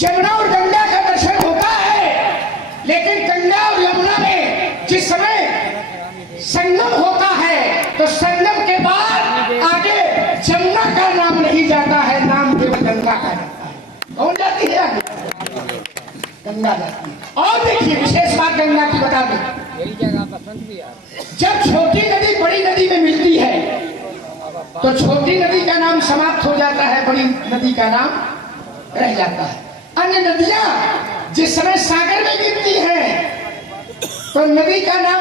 यमुना और गंगा का दर्शन होता है, लेकिन गंगा और यमुना में जिस समय संगम होता है तो संगम के बाद आगे यमुना का नाम नहीं जाता है, नाम केवल गंगा का जाता है। कौन जाती है आगे? गंगा जाती है। और देखिए विशेष बात गंगा की बता दें, यही जगह पसंद भी है। जब छोटी नदी बड़ी नदी में मिलती है तो छोटी नदी का नाम समाप्त हो जाता है, बड़ी नदी का नाम रह जाता है। अन्य नदियां जिस समय सागर में गिरती हैं तो नदी का नाम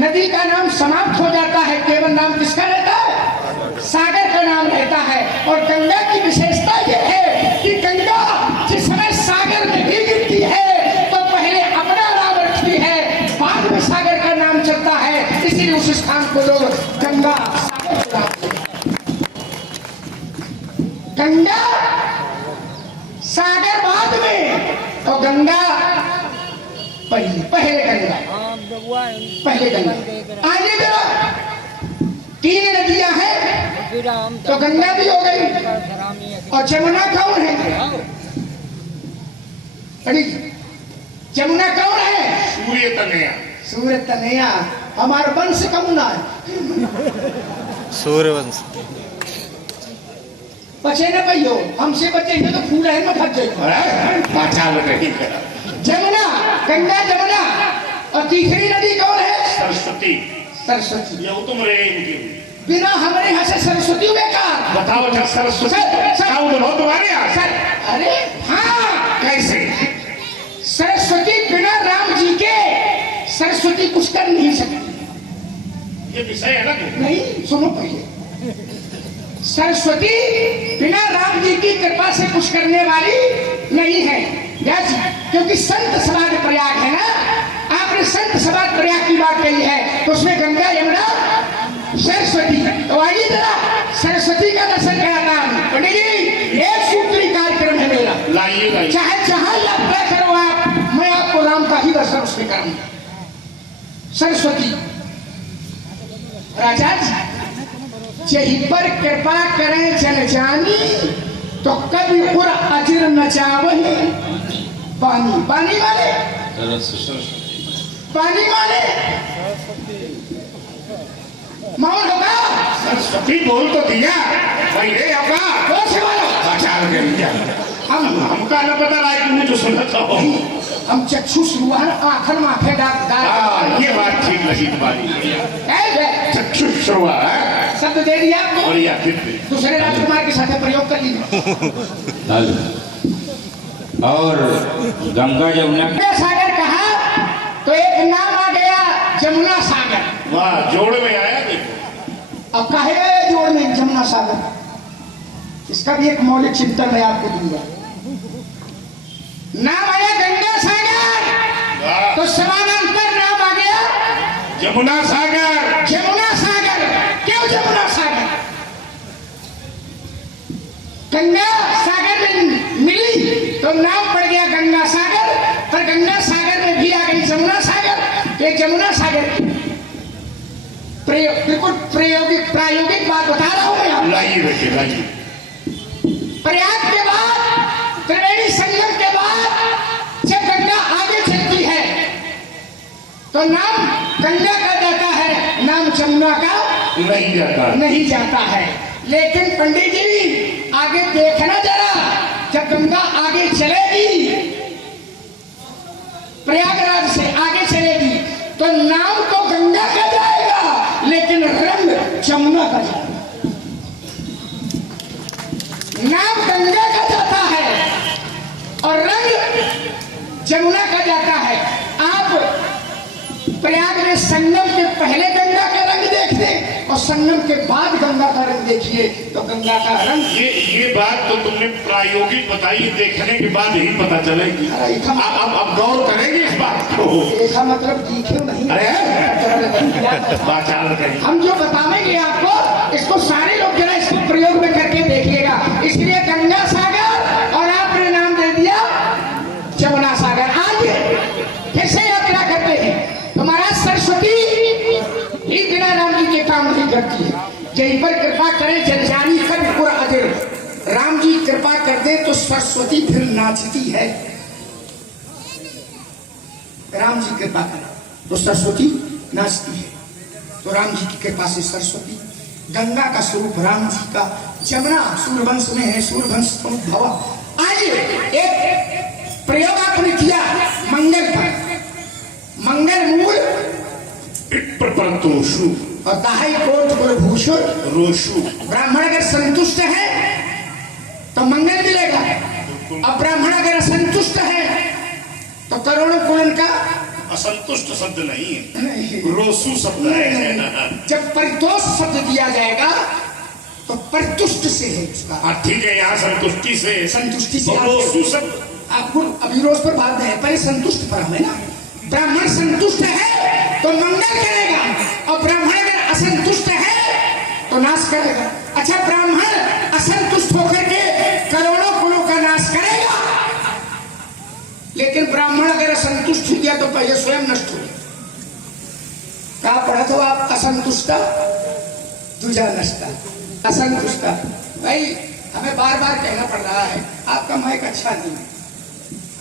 नदी का नाम समाप्त हो जाता है, केवल नाम किसका रहता है? सागर का नाम रहता है। और गंगा की विशेषता यह है कि गंगा जिस समय सागर में भी गिरती है तो पहले अपना नाम रखती है, बाद में सागर का नाम चलता है, इसीलिए उस स्थान को लोग गंगा सागर के नाम से गंगा सागर बाद में और गंगा पहले गंगा पहले गंगा। आगे जरा तीन नदियां हैं तो गंगा भी हो गई और जमुना कौन है? अरे जमुना कौन है? सूर्य तनया। सूर्य तनया हमारा वंश कमुना है, सूर्यवंश। बचे न भैयो, हमसे बचे तो फूल है न फट जाए। जमुना, गंगा जमुना। और तीसरी नदी कौन है? सरस्वती। सरस्वती। ये तुम रे बिना हमारे यहाँ से सरस्वती बेकार। बताओ अच्छा सरस्वती हो तुम्हारे यहाँ? सर अरे हाँ, कैसे? सरस्वती बिना राम जी के सरस्वती कुछ कर नहीं सकती। ये विषय है ना? नहीं सुनो पहले, सरस्वती बिना राम जी की कृपा से कुछ करने वाली नहीं है। क्योंकि संत समाज प्रयाग है ना, आपने संत समाज प्रयाग की बात कही है तो उसमें गंगा यमुना सरस्वती। तो आइए जरा सरस्वती का दर्शन कराता हूं। पंडित जी एक सूत्री कार्यक्रम है मेरा, लाइए चाहे जहां यात्रा करो आप, मैं आपको राम का ही दर्शन उसमें करूंगा। सरस्वती राजा जी यही पर कृपा करें जन जानी तो कभी उर अजिर नचावही पानी। पानी वाले पानी वाले मौन होगा। सरस्वती बोल तो दिया भाई रे आपका कौन से वाला? बाचाल के लिया हमका न पता रहा कि मुझे सुनता हो। हम चक्षु श्रुवान आखन माथे दाग ये बात ठीक लगी तुम्हारी। चक्षु श्रुवा शब्द दे दिया आपको, बढ़िया। दूसरे राजकुमार के साथ प्रयोग कर लीजिए। और गंगा जमुना सागर कहा तो एक नाम आ गया जमुना सागर। वाह, जोड़ में आया। देखो अब कहे गए जोड़ में जमुना सागर, इसका भी एक मौलिक चिंतन मैं आपको दूंगा। नाम आया गंगा सागर तो समानांतर नाम आ गया जमुना सागर। जमुना सागर क्यों जमुना सागर? गंगा सागर में मिली तो नाम पड़ गया गंगा सागर, पर गंगा सागर में भी आ गई जमुना सागर। ये जमुना सागर बिल्कुल प्रायोगिक बात बता रहा हूं मैं आपको। लाइए बेटे लाइए। प्रयाग के बाद त्रिवेणी संगम के बाद जब गंगा आगे चलती है तो नाम गंगा का जाता है, नाम जमुना का नहीं जाता है। लेकिन पंडित जी आगे देखना जरा, जब गंगा आगे चलेगी प्रयागराज से आगे चलेगी तो नाम तो गंगा का जाएगा लेकिन रंग जमुना का जाएगा। नाम गंगा का जाता है और रंग जमुना का जाता है। आप प्रयाग में संगम के पहले गंगा का रंग देखते और संगम के बाद गंगा का रंग देखिए तो गंगा का रंग। ये बात तो तुमने प्रायोगिक बताई, देखने के बाद ही पता चलेगी। अब गौर करेंगे इस बात को। ऐसा मतलब दिखे नहीं। हम जो बताएंगे आपको इसको सारे लोग जरा इसको प्रयोग में करके देखिएगा। इसलिए गंगा सागर और आपने नाम दे दिया जमुना सागर। आइए फिर से यात्रा करते हैं। तुम्हारा सरस्वती ही बिना राम जी के काम नहीं करती है। जय पर कृपा करें जन जानी कर अजर। राम जी कृपा कर दे तो तो सरस्वती फिर नाचती है। राम जी कृपा करें तो सरस्वती नाचती है। तो राम जी की कृपा से सरस्वती, गंगा का स्वरूप राम जी का, जमुना सूर्यवंश में है, सूर्यवंश भवा। आइए एक प्रयोग आपने किया मंगल पर, मंगल मूल परतोषु और दाही कोट कुलभूषण रोषु। ब्राह्मण अगर संतुष्ट है तो मंगल मिलेगा, और ब्राह्मण अगर असंतुष्ट है तो करोड़ों कुलन का असंतुष्ट शब्द नहीं है, नहीं। रोसु शब्द है। जब परितोष शब्द दिया जाएगा तो परितुष्ट से है उसका। हाँ ठीक है, यहाँ संतुष्टि से, संतुष्टि से तो रोसु शब्द आपको अभी रोज पर बात है, पहले संतुष्ट पर हमें ना, ब्राह्मण संतुष्ट है तो मंगल करेगा, और ब्राह्मण अगर असंतुष्ट है तो नाश करेगा। अच्छा, ब्राह्मण असंतुष्ट होकर के करोड़ों कुलों का नाश करेगा, लेकिन ब्राह्मण अगर असंतुष्ट हो गया तो पहले स्वयं नष्ट हो गया। कहा पढ़ा तो आप, असंतुष्ट दूजा नष्ट, असंतुष्ट। भाई हमें बार बार कहना पड़ रहा है आपका माइक अच्छा नहीं है,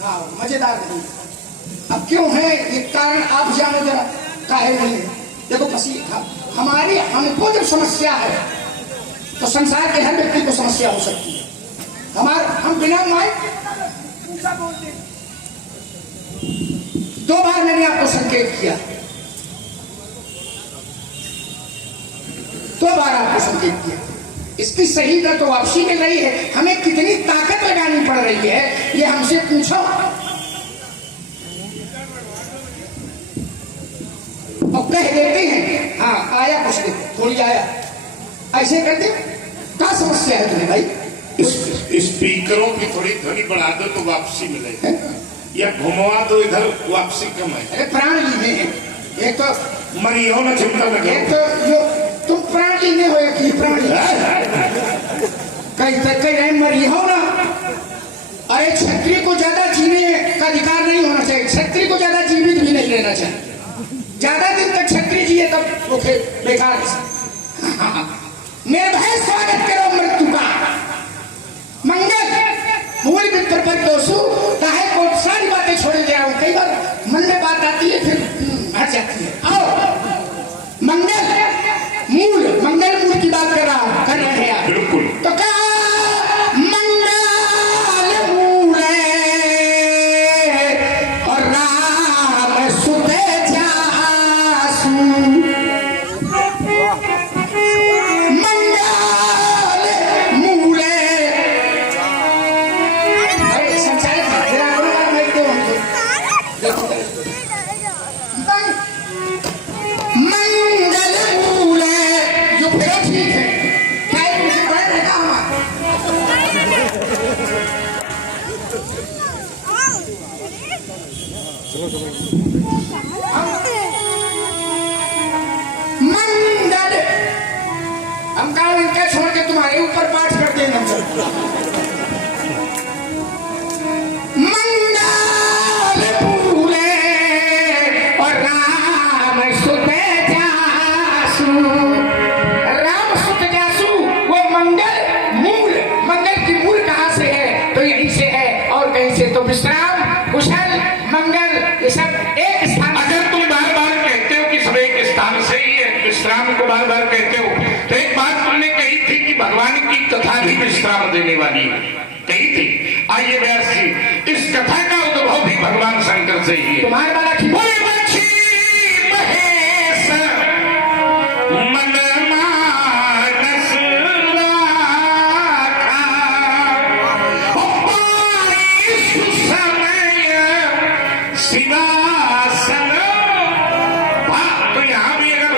हाँ मजेदार नहीं। अब क्यों है ये कारण आप जानो जरा, काहे नहीं है। देखो पसी हमारी, हमको जब समस्या है तो संसार के हर व्यक्ति को समस्या हो सकती है। हम बिना माइक दो बार मैंने आपको संकेत किया, दो बार आपको संकेत किया। इसकी सही दर तो वापसी मिल रही है, हमें कितनी ताकत लगानी पड़ रही है ये हमसे पूछो। और कह देते हैं हाँ आया कुछ देखो, थोड़ी आया, ऐसे कर दे। क्या समस्या है तुम्हें भाई? स्पीकरों की थोड़ी ध्वनि बढ़ा दो तो वापसी मिलेगी, या घुमवा दो इधर, वापसी कम है। अरे प्राण लीने हैं, एक तो मरियो न चिंता लगे, एक तो जो तुम प्राण लीने हो, एक ही प्राण कहीं तक कहीं रहे मरी हो ना। अरे क्षत्रिय को ज्यादा जीने का अधिकार नहीं होना चाहिए, क्षत्रिय को ज्यादा जीवित भी नहीं रहना चाहिए। ज्यादा दिन तक क्षत्रिय जिए तब वो बेकार। निर्भय स्वागत करो मृत्यु का, मंगल मूल मित्र पर दोषु चाहे को सारी बातें छोड़े दे रहा हूं। कई बार मन में बात आती है फिर हट जाती है। आओ मंगल मूल की बात कर रहे हैं आप। बिल्कुल। तो क्या मंगल मूल और राम सुत जासु, मंगल मूल संचालित मंगल मूल जो फिर ठीक है। क्या एक मुझे पढ़ रखा हमारा मंगल, हम कहा इनका छोड़ के तुम्हारे ऊपर पाठ कर देना। मंगल पूरे और राम सुत जासु, राम सुत जासु वो मंगल की मूल कहाँ से है? तो यहीं से है, और कहीं से तो विश्राम, कुशल, मंगल, ये सब एक स्थान। अगर तुम बार बार कहते हो कि सब एक स्थान से ही है, विश्राम को बार बार कहते हो, तो एक बात तुमने कही थी कि भगवान की कथा भी विश्राम देने वाली है, कही थी। आइए व्यास जी, इस कथा का उद्भव भी भगवान शंकर से ही है। तुम्हारे वाला की बोले बच्ची महेश मन मानस राखा, पानी सुसमय शिवासन। तो यहाँ भी अगर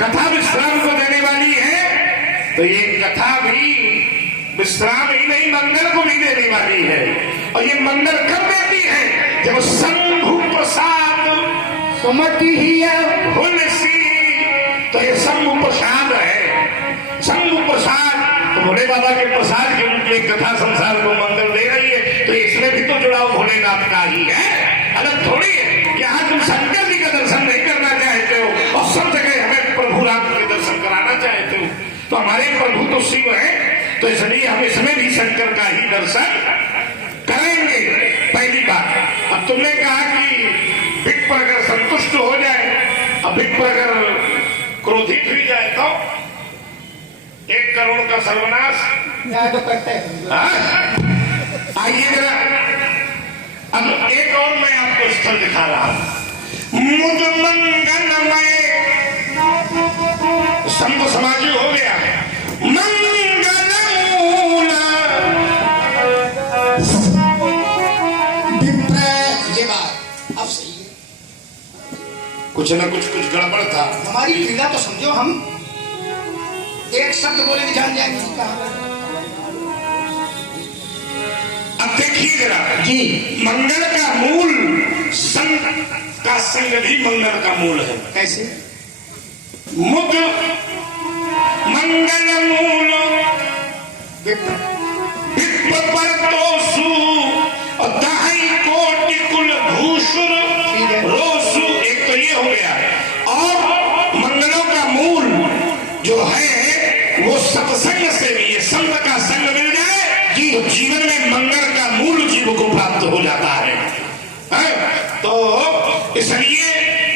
कथा विश्राम को देने वाली है तो ये कथा भी विश्राम ही नहीं मंगल को भी देने वाली है। और ये मंगल कब देती है? जब शंभु प्रसाद सुमति ही हुलसी, तो ये शंभु प्रसाद है। शंभु प्रसाद तो भोले बाबा के प्रसाद के रूप में कथा संसार को मंगल दे रही है, तो इसमें भी तो जुड़ाव भोलेनाथ का ही है, अलग थोड़ी है। यहाँ तुम शंकर जी का दर्शन नहीं करना चाहते हो और सब जगह हमें प्रभु राम के दर्शन कराना चाहते हो, तो हमारे प्रभु तो शिव है, तो इसलिए हम इसमें भी शंकर का ही दर्शन अब विप्र अगर क्रोधित हुई जाए तो 1 करोड़ का सर्वनाश। क्या तो करते हैं। हाँ? आइए जरा, अब एक और मैं आपको स्थल दिखा रहा हूं। मुद मंगलमय संत समाजी हो गया, मंगल मूल। विप्र, ये बात अब सही है। कुछ न कुछ गड़बड़ था। हमारी क्रीड़ा तो समझो, हम एक शब्द बोले कि जान जाएंगे कि कहाँ पर। अब देखिए जरा जी, मंगल का मूल संग का संग भी मंगल का मूल है। कैसे? मुद मंगल मूल विप्र, विप्र पर तोसु और दाही कोटि कुल भूषुर रोसु। एक तो ये हो गया, और मंगलों का मूल जो है वो सत्संग से भी, ये संत का संग मिल जाए तो जीवन में मंगल का मूल जीव को प्राप्त हो जाता है। तो इसलिए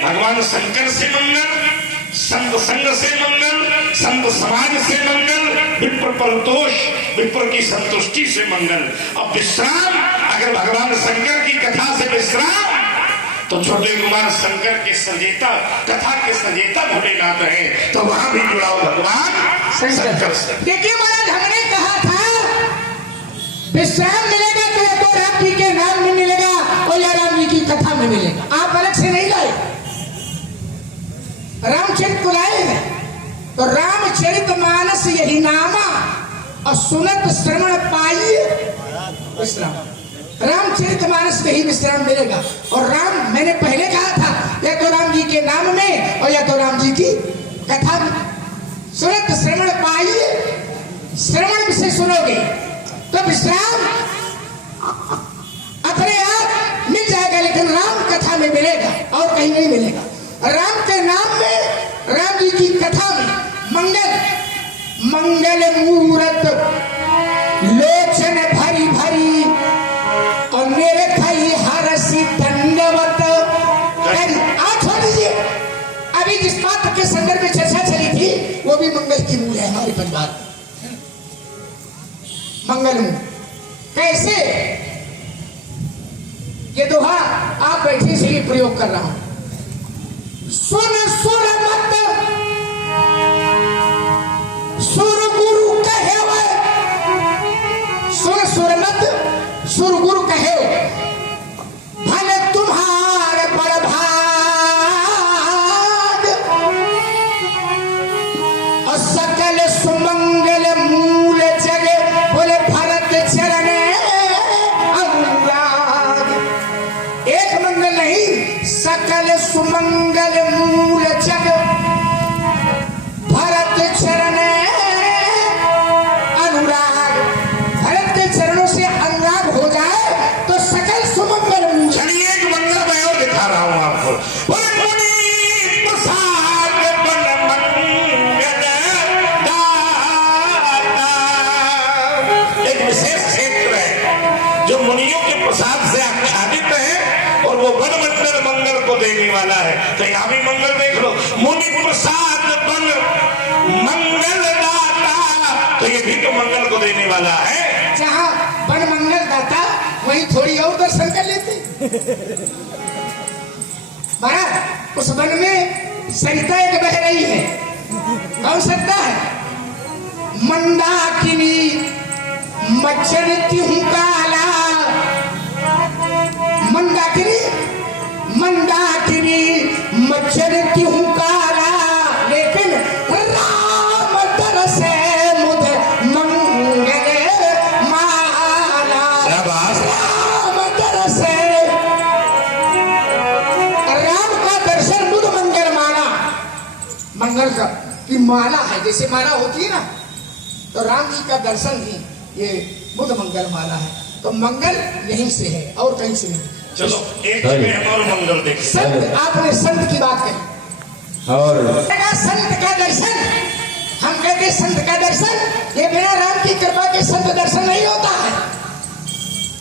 भगवान शंकर से मंगल, संत संग से मंगल, संत समाज से मंगल, विप्र परतोष, विप्र की संतुष्टि से मंगल। अब विश्राम, अगर भगवान शंकर की कथा से विश्राम, तो छोटे कुमार शंकर के सजेता, कथा के सजेता भोलेनाथ है, तो वहां भी जुड़ा हो भगवान शंकर से। देखिए महाराज, हमने कहा था विश्राम मिलेगा तो या तो राम जी के नाम में मिलेगा और या राम जी की कथा में मिलेगा। आप अलग से नहीं लाए, रामचरित को लाए हैं। तो रामचरित मानस यही नामा और सुनत श्रवण पाइए विश्राम। रामचरित मानस में ही विश्राम मिलेगा। और राम, मैंने पहले कहा था, या तो राम जी के नाम में और या तो राम जी की कथा में। सुनत श्रवण पाइए, श्रवण से सुनोगे तो विश्राम अपने आप मिल जाएगा, लेकिन राम कथा में मिलेगा और कहीं नहीं मिलेगा। राम के नाम में, राम जी की कथा में मंगल, मंगल मूरत लोचन भरी भरी और मेरे खाई हरसी दंडवत। आज छोड़ दीजिए, अभी जिस बात के संदर्भ में चर्चा चली थी वो भी मंगल की मूल है हमारे परिवार में। मंगल मूल कैसे? ये दोहा आप बैठे से ही प्रयोग कर रहा हूं। सुन सुर मत सुर गुरु कहे, सुन सुर मत सुर गुरु कहे, भले तुम्हारे पर भाग और सकल सुमंगल मूल जग बोले भरत चरण अनुराग। एक मंगल नहीं, सकल सुमंगल मूल जग भरत चरण अनुराग। भरत के चरणों से अनुराग हो जाए तो सकल सुमंगल मूल। चलिए एक मंगल मैं और दिखा रहा हूं आपको। बोले मुनि प्रसाद बन मंगल दाता। एक विशेष क्षेत्र है जो मुनियों के प्रसाद से आच्छादित है और वो वन मंडल मंगल को देने वाला है। तो यहाँ भी मंगल देख लो, मुनि प्रसाद बन मंगल दाता, तो ये भी तो मंगल को देने वाला है। जहां वन मंगल दाता वहीं थोड़ी और दर्शन कर लेते। महाराज, उस वन में सरिता एक बह रही है। कौन सकता है? मंदाकिनी मच्छरती हूं काला। मंदाकिनी, मंदाकिनी मच्छरती हूं काला, लेकिन राम तरसे मुझ मंगल माला। राम तरसे, राम का दर्शन मुझ मंगल माला। मंगल का की माला है, जैसे माला होती है ना, तो राम जी का दर्शन ही ये बुध मंगल माला है। तो मंगल यहीं से है और कहीं से नहीं। चलो एक जगह और मंगल देखें। संत, आपने संत की बात कही और संत का दर्शन, हम कहते संत का दर्शन, ये बिना राम की कृपा के संत दर्शन नहीं होता है।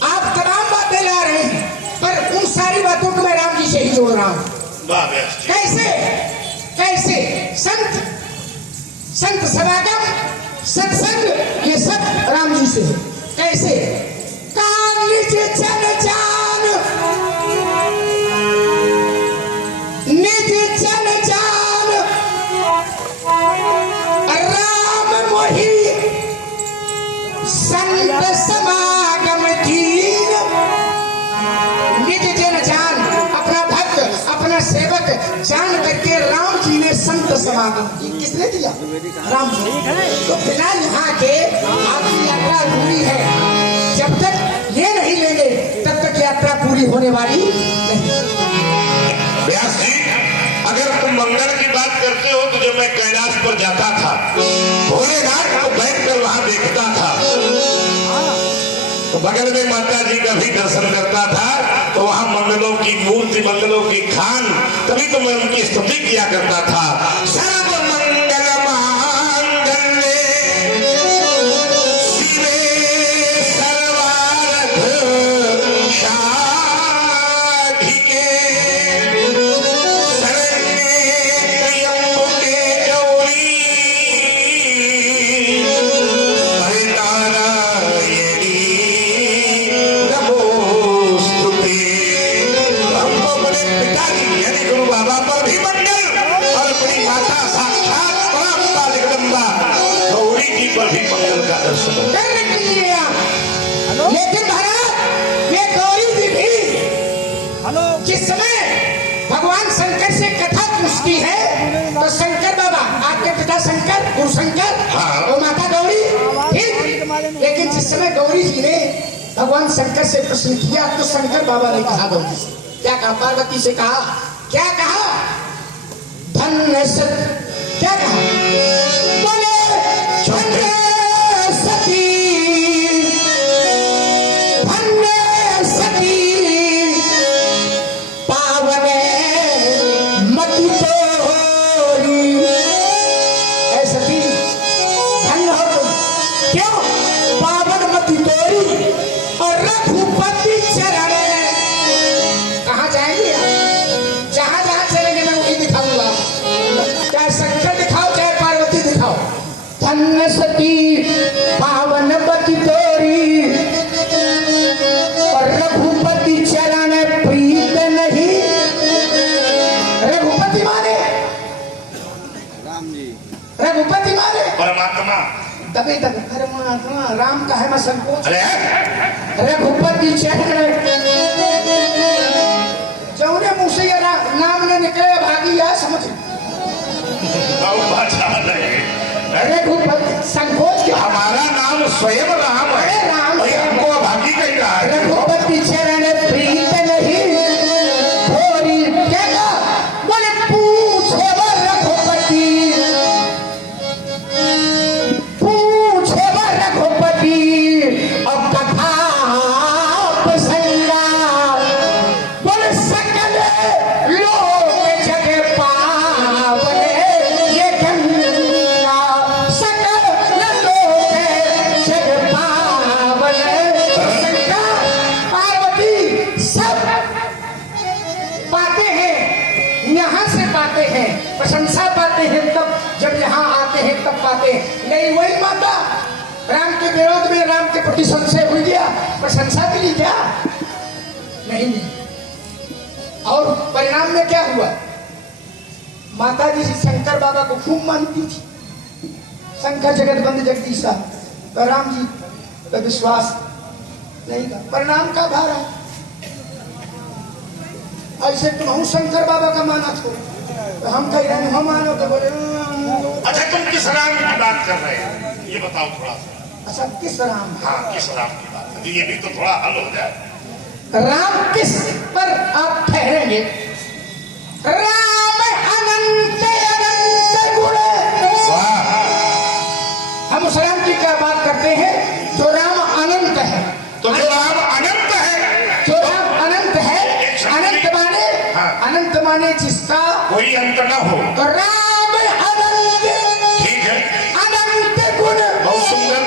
आप तमाम बातें ला रहे हैं, पर उन सारी बातों को मैं राम जी से ही जोड़ रहा हूं। वाह बेस्ट। कैसे? कैसे संत संत समागम सत्संग ये सब राम जी से है। कैसे कान निज जन जान निज जन जान राम मोहि संत समागम दीन। निज जन जान अपना भक्त अपना सेवक जान करके राम जी ने संत समागम ये किसने दिया? राम जी। तो बिना यहाँ के आपकी यात्रा अधूरी है। जब तक ये नहीं लेंगे तब तक यात्रा पूरी होने वाली नहीं। व्यास जी, अगर तुम मंगल की बात करते हो तो जब मैं कैलाश पर जाता था भोलेनाथ को बैठकर वहां देखता था तो बगल में माता जी का भी दर्शन करता था तो वहां मंगलों की मूर्ति मंगलों की खान तभी तो मैं उनकी स्तुति किया करता था। सर्व मंगल मांगल्ये शिवे सर्वार्थ साधिके पर भी मंगल का दर्शन हो। करने के लिए आप। लेकिन महाराज ये गौरी जी भी जिस समय भगवान शंकर से कथा पूछती है तो शंकर बाबा आपके पिता शंकर गुरु शंकर हाँ। और माता गौरी ठीक। लेकिन जिस समय गौरी जी ने भगवान शंकर से प्रश्न किया तो शंकर बाबा ने कहा गौरी से क्या कहा? पार्वती से कहा क्या कहा? धन्य सत क्या कहा? बोले धन्य सती धन्य सती पावन मति तोरी। ऐ सती धन्य हो तुम। क्यों? पावन मति तोरी और रघुपति चरण। कहाँ जाएंगे आप? जहाँ जहाँ चलेंगे मैं वही दिखाऊंगा। चाहे शंकर दिखाओ चाहे पार्वती दिखाओ। धन्य सती पावन मति तोरी और रघुपति चरण प्रीत नहीं। रघुपति माने रघुपति माने परमात्मा। दबे दबे परमात्मा राम का है मैं संकोच। अरे रघुपति चरण जौने मुंह से ये नाम ने निकले भागी या समझ। रघुपति संकोच के हमारा नाम स्वयं राम है। राम भाई हमको अभागी कह रहा है। रघुपति चरण प्रीत नहीं थोड़ी जगह बोले पूछे वो रघुपति अब कथा प्रसंगा बोले सकल लोक जग पावन ये गंगा सकल लोक जग पावन। गंगा पार्वती सब पाते हैं यहाँ से पाते हैं प्रशंसा पाते हैं तब जब यहाँ आते हैं तब पाते हैं। नहीं वही माता राम के विरोध में राम के प्रति संशय हो गया प्रशंसा के लिए क्या नहीं। और परिणाम में क्या हुआ? माता जी शंकर बाबा को खूब मानती थी। शंकर जगत बंद जगदीशा तो राम जी का विश्वास नहीं था। परिणाम का भार है। ऐसे तुम शंकर बाबा का माना तो हम कह रहे हम मानो तो बोले अच्छा तुम किस राम की बात कर रहे हैं ये बताओ थोड़ा सा। अच्छा किस राम? हाँ किस राम की बात है ये भी तो थोड़ा हल हो जाए। राम किस पर आप ठहरेंगे? राम अनंत अनंत गुण। वाह। हम उस राम की क्या बात करते हैं जो राम अनंत है। तो जो राम अनंत है जो राम अनंत है अनंत माने हाँ। अनंत माने जिसका कोई अंत न हो। तो राम अनंत ठीक है अनंत गुण बहुत सुंदर।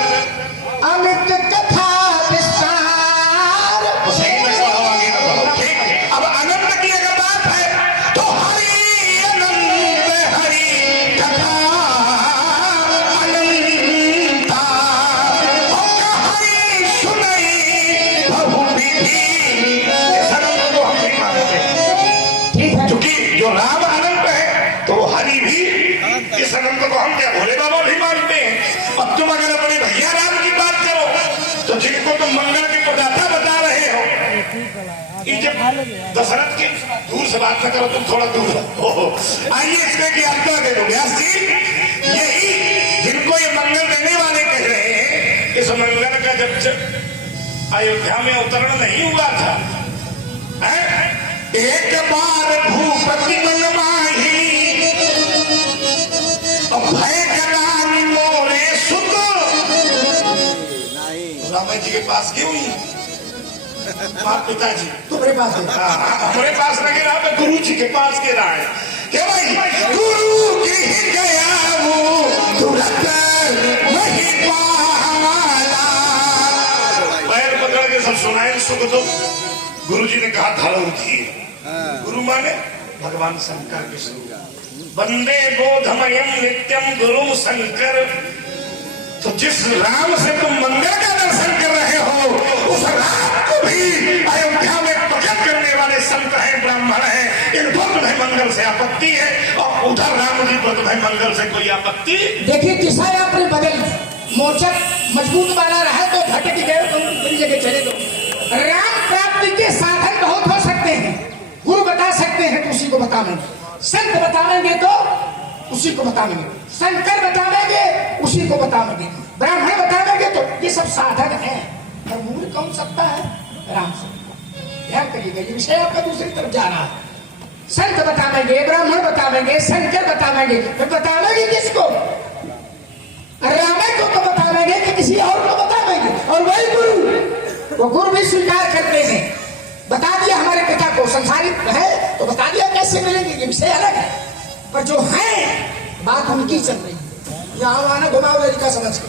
अमित कथा विस्तार। तो सही में बढ़ाओ आगे न बढ़ाओ। ठीक है अब अनंत की अगर बात है तो हरि अनंत हरि भोले बाबा भी मानते हैं। अब तुम अगर अपने भैया राम की बात करो तो जिनको तुम मंगल की प्रदाता बता रहे हो, ये जब दशरथ के दूर से बात न करो, तुम थोड़ा दूर रहो। आइए इसमें की आपका दे दो व्यास जी, यही जिनको ये मंगल देने वाले कह रहे हैं, इस मंगल का जब अयोध्या में अवतरण नहीं हुआ था, एक बार भूपति मन माही भय करानी मोरे सुत। रामा जी के पास क्यों ही माँ पिताजी तुम्हारे पास है। हमारे पास लगे रहा, मैं गुरु जी के पास के रहा है क्या भाई, गुरु की गया वो तुरंत वही पाला। पैर पकड़ के सब सुनाए सुख तो गुरु जी ने कहा धारण की। गुरु माने भगवान शंकर विष्णु। वंदे बोधमयम नित्यम गुरु शंकर। तो जिस राम से तुम मंगल का दर्शन कर रहे हो, उस राम को भी अयोध्या में प्रकट करने वाले संत हैं, ब्राह्मण हैं। इनको तुम्हें मंगल से आपत्ति है और उधर राम जी को तुम्हें मंगल से कोई आपत्ति। देखिए किसा आपने बदल मोचक मजबूत वाला रहा तो भटक गए, तुम दूसरी जगह चले दो। राम प्राप्ति के साधन बहुत हो सकते हैं। गुरु बता सकते हैं तो उसी को बतावेंगे, संत बतावेंगे तो उसी को बतावेंगे, शंकर बतावेंगे उसी को बतावेंगे, ब्राह्मण बतावेंगे तो ये सब साधन है। और मूल कौन सकता है? राम से। ध्यान करिएगा, ये विषय आपका दूसरी तरफ जा रहा है। संत बतावेंगे, ब्राह्मण बतावेंगे, शंकर बतावेंगे, तो बतावेंगे किसको? रामायण को तो बतावेंगे कि किसी और को बतावेंगे। और वही गुरु, वो गुरु भी स्वीकार करते हैं। बता दिया हमारे पिता को संसारित है तो बता दिया कैसे मिलेंगे, ये विषय अलग है। पर जो है बात उनकी चल रही है, यहाँ आना घुमाओ लड़का समझ के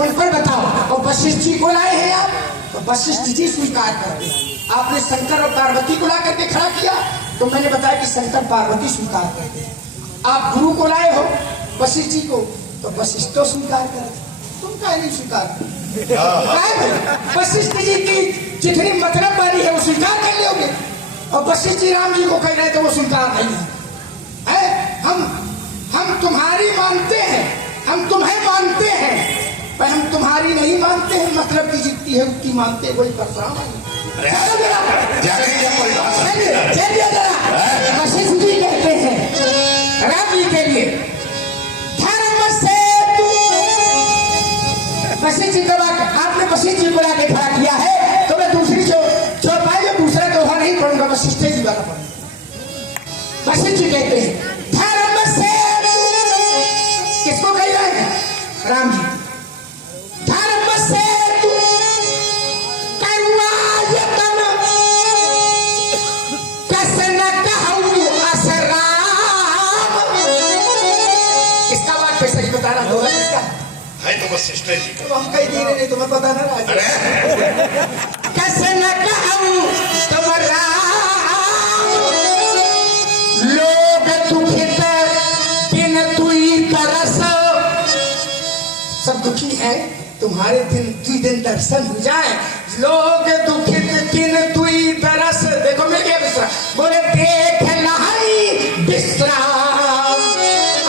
उन पर बताओ। और वशिष्ठ जी को लाए हैं आप, तो वशिष्ठ जी स्वीकार करते हैं। आपने शंकर और पार्वती को ला करके खड़ा किया तो मैंने बताया कि शंकर पार्वती स्वीकार करते हैं। आप गुरु को लाए हो वशिष्ठ जी को, तो वशिष्ठ तो स्वीकार करते, तुम क्या नहीं स्वीकार? वशिष्ठ जी की जितनी मतलब वाली है वो स्वीकार कर लोगे, और वशिष्ठ जी राम जी को कह रहे तो वो स्वीकार नहीं है। हम तुम्हारी मानते हैं, हम तुम्हें मानते हैं, पर हम तुम्हारी नहीं मानते हैं। मतलब की जितनी है उतनी मानते हैं, वही परशुराम है। वशिष्ठ जी कहते हैं राम जी के लिए, धर्म से वशिष्ठ जी को आपने वशिष्ठ जी को लाके खड़ा किया है तो मैं दूसरी चौपाई में दूसरा दोहा नहीं पढ़ूंगा, वशिष्ठ जी वाला पढ़ूंगा। वशिष्ठ जी कहते हैं धर्म से, किसको कह रहे हैं? राम जी। धर्म से तू करुआयतन कस न कहूं असराम। किसका बात पे सही बता रहा दोहा किसका है? तो वशिष्ठ जी तो हम कह दे रहे, तुम्हें पता ना राज कैसे न कहूं तुम राम। लोग दुखित दिन तुई तरस, सब दुखी है तुम्हारे दिन दर्शन हो जाए। लोग दुखित दिन तुई तरस, देखो मिल गया विश्राम, बोले देख लहरी विश्राम।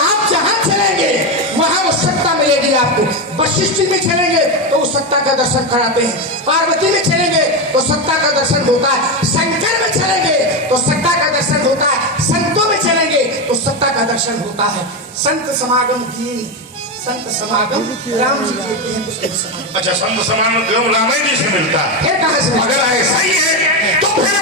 आप जहां चलेंगे वहां वो सत्ता मिलेगी आपको। वशिष्ठ में चलेंगे तो उस सत्ता का दर्शन कराते हैं, पार्वती में चलेंगे तो सत्ता का दर्शन होता है, शंकर में चलेंगे तो सत्ता का दर्शन होता है, संतों में चलेंगे तो सत्ता का दर्शन होता है। संत समागम की, संत समागम राम जी कहते हैं तो संत समागम। अच्छा, संत समागम रामायण जी से मिलता है। फिर कहां से? अगर ऐसा ही है तो फिर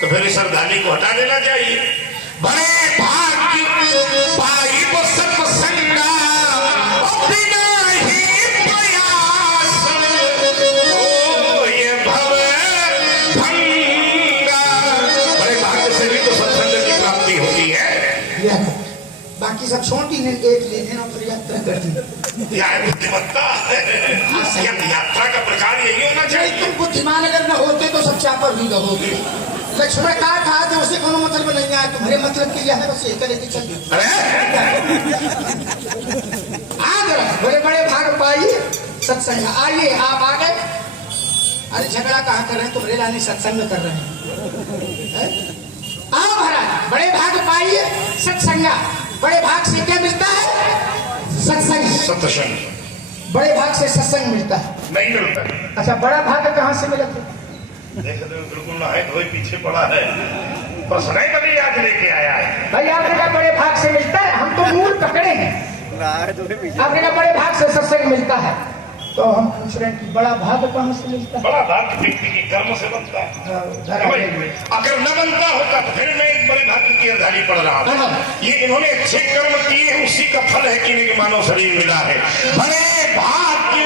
तो फिर श्रद्धाली को हटा देना चाहिए। बड़े भाग्य पाई वो सत्संगा बिना ही प्रयास, ओ ये भव भंगा। बड़े भाग्य से भी तो सत्संग की प्राप्ति होती है। बाकी सब छोटी ने एक लेने ना तो यात्रा करती बुद्धिमत्ता। यात्रा का प्रकार यही होना चाहिए। तुम बुद्धिमान अगर न होते तो सब चापर भी रहोगे। लक्ष्मण कहा तो उसे कोनो मतलब नहीं आया, तुम्हारे मतलब के लिए है बस यही तरह की चल। बड़े बड़े भाग पाइए सत्संग। आइए आप आ गए, अरे झगड़ा कहाँ कर रहे हैं, तुम्हारे लाने सत्संग कर रहे हैं। आओ महाराज, बड़े भाग पाइए सत्संगा। बड़े भाग से क्या मिलता है? सत्संग। सत्संग बड़े भाग से सत्संग मिलता है। नहीं मिलता। अच्छा, बड़ा भाग कहाँ से मिला? देख रहे हो, बिल्कुल ना है, कोई पीछे पड़ा है, प्रश्न है कभी आज लेके आया है। भाई आपने कहा बड़े भाग से मिलता है, हम तो मूल पकड़े हैं। आपने कहा बड़े भाग से सत्संग मिलता है, तो हम पूछ रहे हैं कि बड़ा भाग कहाँ से मिलता है? बड़ा भाग व्यक्ति के कर्म से बनता है। अगर न बनता होता तो फिर मैं एक बड़े भाग की अर्धारी पढ़ रहा हूँ। ये इन्होंने अच्छे कर्म किए, उसी का फल है कि इन्हें मानव शरीर मिला है। बड़े भाग्य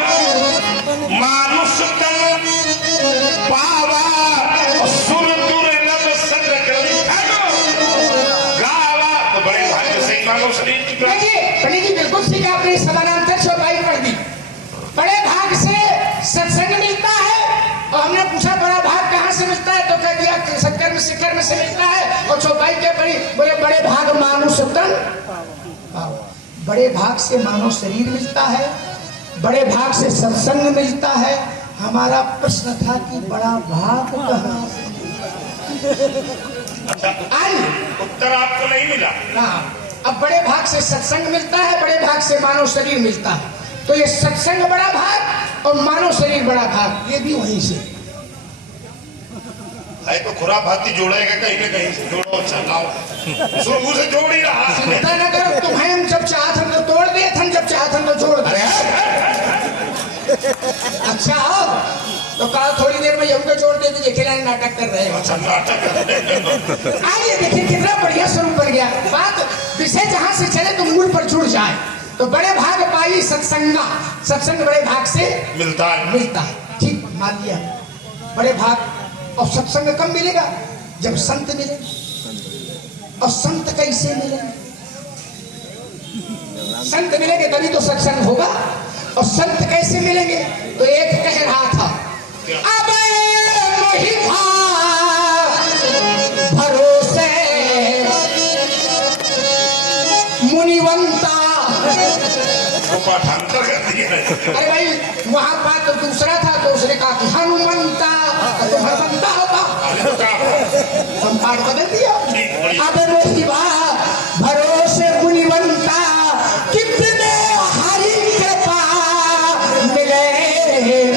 मानुष तन पावा, सुर दुर्लभ सदग्रंथ गावा। तो बड़े भाग्य से मानव शरीर की पंडित जी बिल्कुल ठीक है, आपने समानांतर चौपाई पढ़ दी। बड़े भाग से सत्संग मिलता है, और हमने पूछा बड़ा भाग कहाँ से मिलता है, तो कह दिया सत्कर्म से कर्म से मिलता है। और चौपाई क्या पढ़ी? बोले बड़े भाग मानुष तन। बड़े भाग से मानव शरीर मिलता है, बड़े भाग से सत्संग मिलता है। हमारा प्रश्न था कि बड़ा भाग कहाँ से? अच्छा, उत्तर आपको नहीं मिला। हाँ, अब बड़े भाग से सत्संग मिलता है, बड़े भाग से मानव शरीर मिलता है। तो ये सत्संग बड़ा भाग और मानव शरीर बड़ा भाग, ये भी वहीं से है। तो खुराफाती जोड़ेगा कहीं ना कहीं से, जोड़ो चलाओ, शुरू से जोड़ ही रहा। चिंता न करो, तुम्हें हम जब चाहत हम तो तोड़ दिए, हम जब चाहत हम तो जोड़ दिए। अच्छा हो तो कहा थोड़ी देर में यहू को जोड़ दे, तो जेठीलाल नाटक कर रहे हो। अच्छा, नाटक आइए देखिए कितना बढ़िया स्वरूप बन गया। बात विषय जहाँ से चले तो मूल पर जुड़ जाए। तो बड़े भाग पाई सत्संगा, सत्संग बड़े भाग से मिलता है। ठीक मान लिया, बड़े भाग। और सत्संग कब मिलेगा? जब संत मिले। और संत कैसे मिलेंगे? संत मिलेंगे तभी तो सत्संग होगा। और संत कैसे मिलेंगे? तो एक कह रहा था, अब महिमा भरोसे मुनिवंता। पाठांतर कर दिया। अरे भाई वहां बात तो दूसरा था, तो उसने कहा कि हनुमंता, तो हनुमंता होता। हम पाठ बदल दिया। अब महिमा भरोसे मुनिवंता, कितने हरि कृपा मिले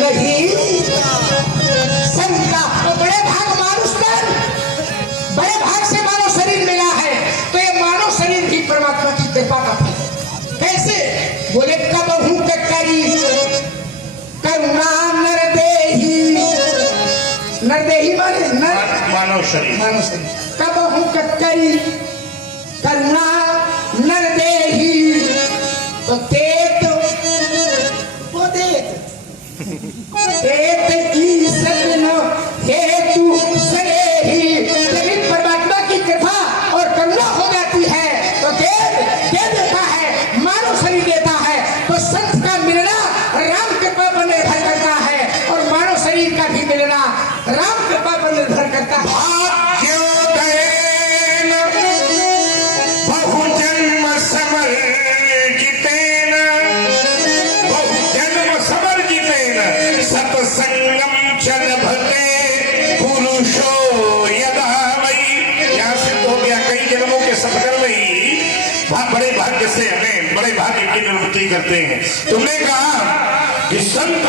रही संता। तो बड़े भाग मानुष तन, बड़े भाग से मानव शरीर मिला है। तो ये मानव शरीर भी परमात्मा की कृपा का फल है। कैसे? बोले कबहू के करी करुणा नरदेही। नरदेही माने मानव शरीर। मानव शरीर। कबहू के करी करुणा नरदेही, तो देत वो देत की सदन हेतु सनेही। लेकिन परमात्मा की कृपा और करुणा हो जाती है तो दे देता है, मानव शरीर देता है। तो संत का मिलना राम कृपा पर निर्भर करता है, और मानव शरीर का भी मिलना राम कृपा पर निर्भर करता है। बड़े भाग्य से हमें बड़े भाग्य की निवृत्ति करते हैं। तुमने कहा कि संत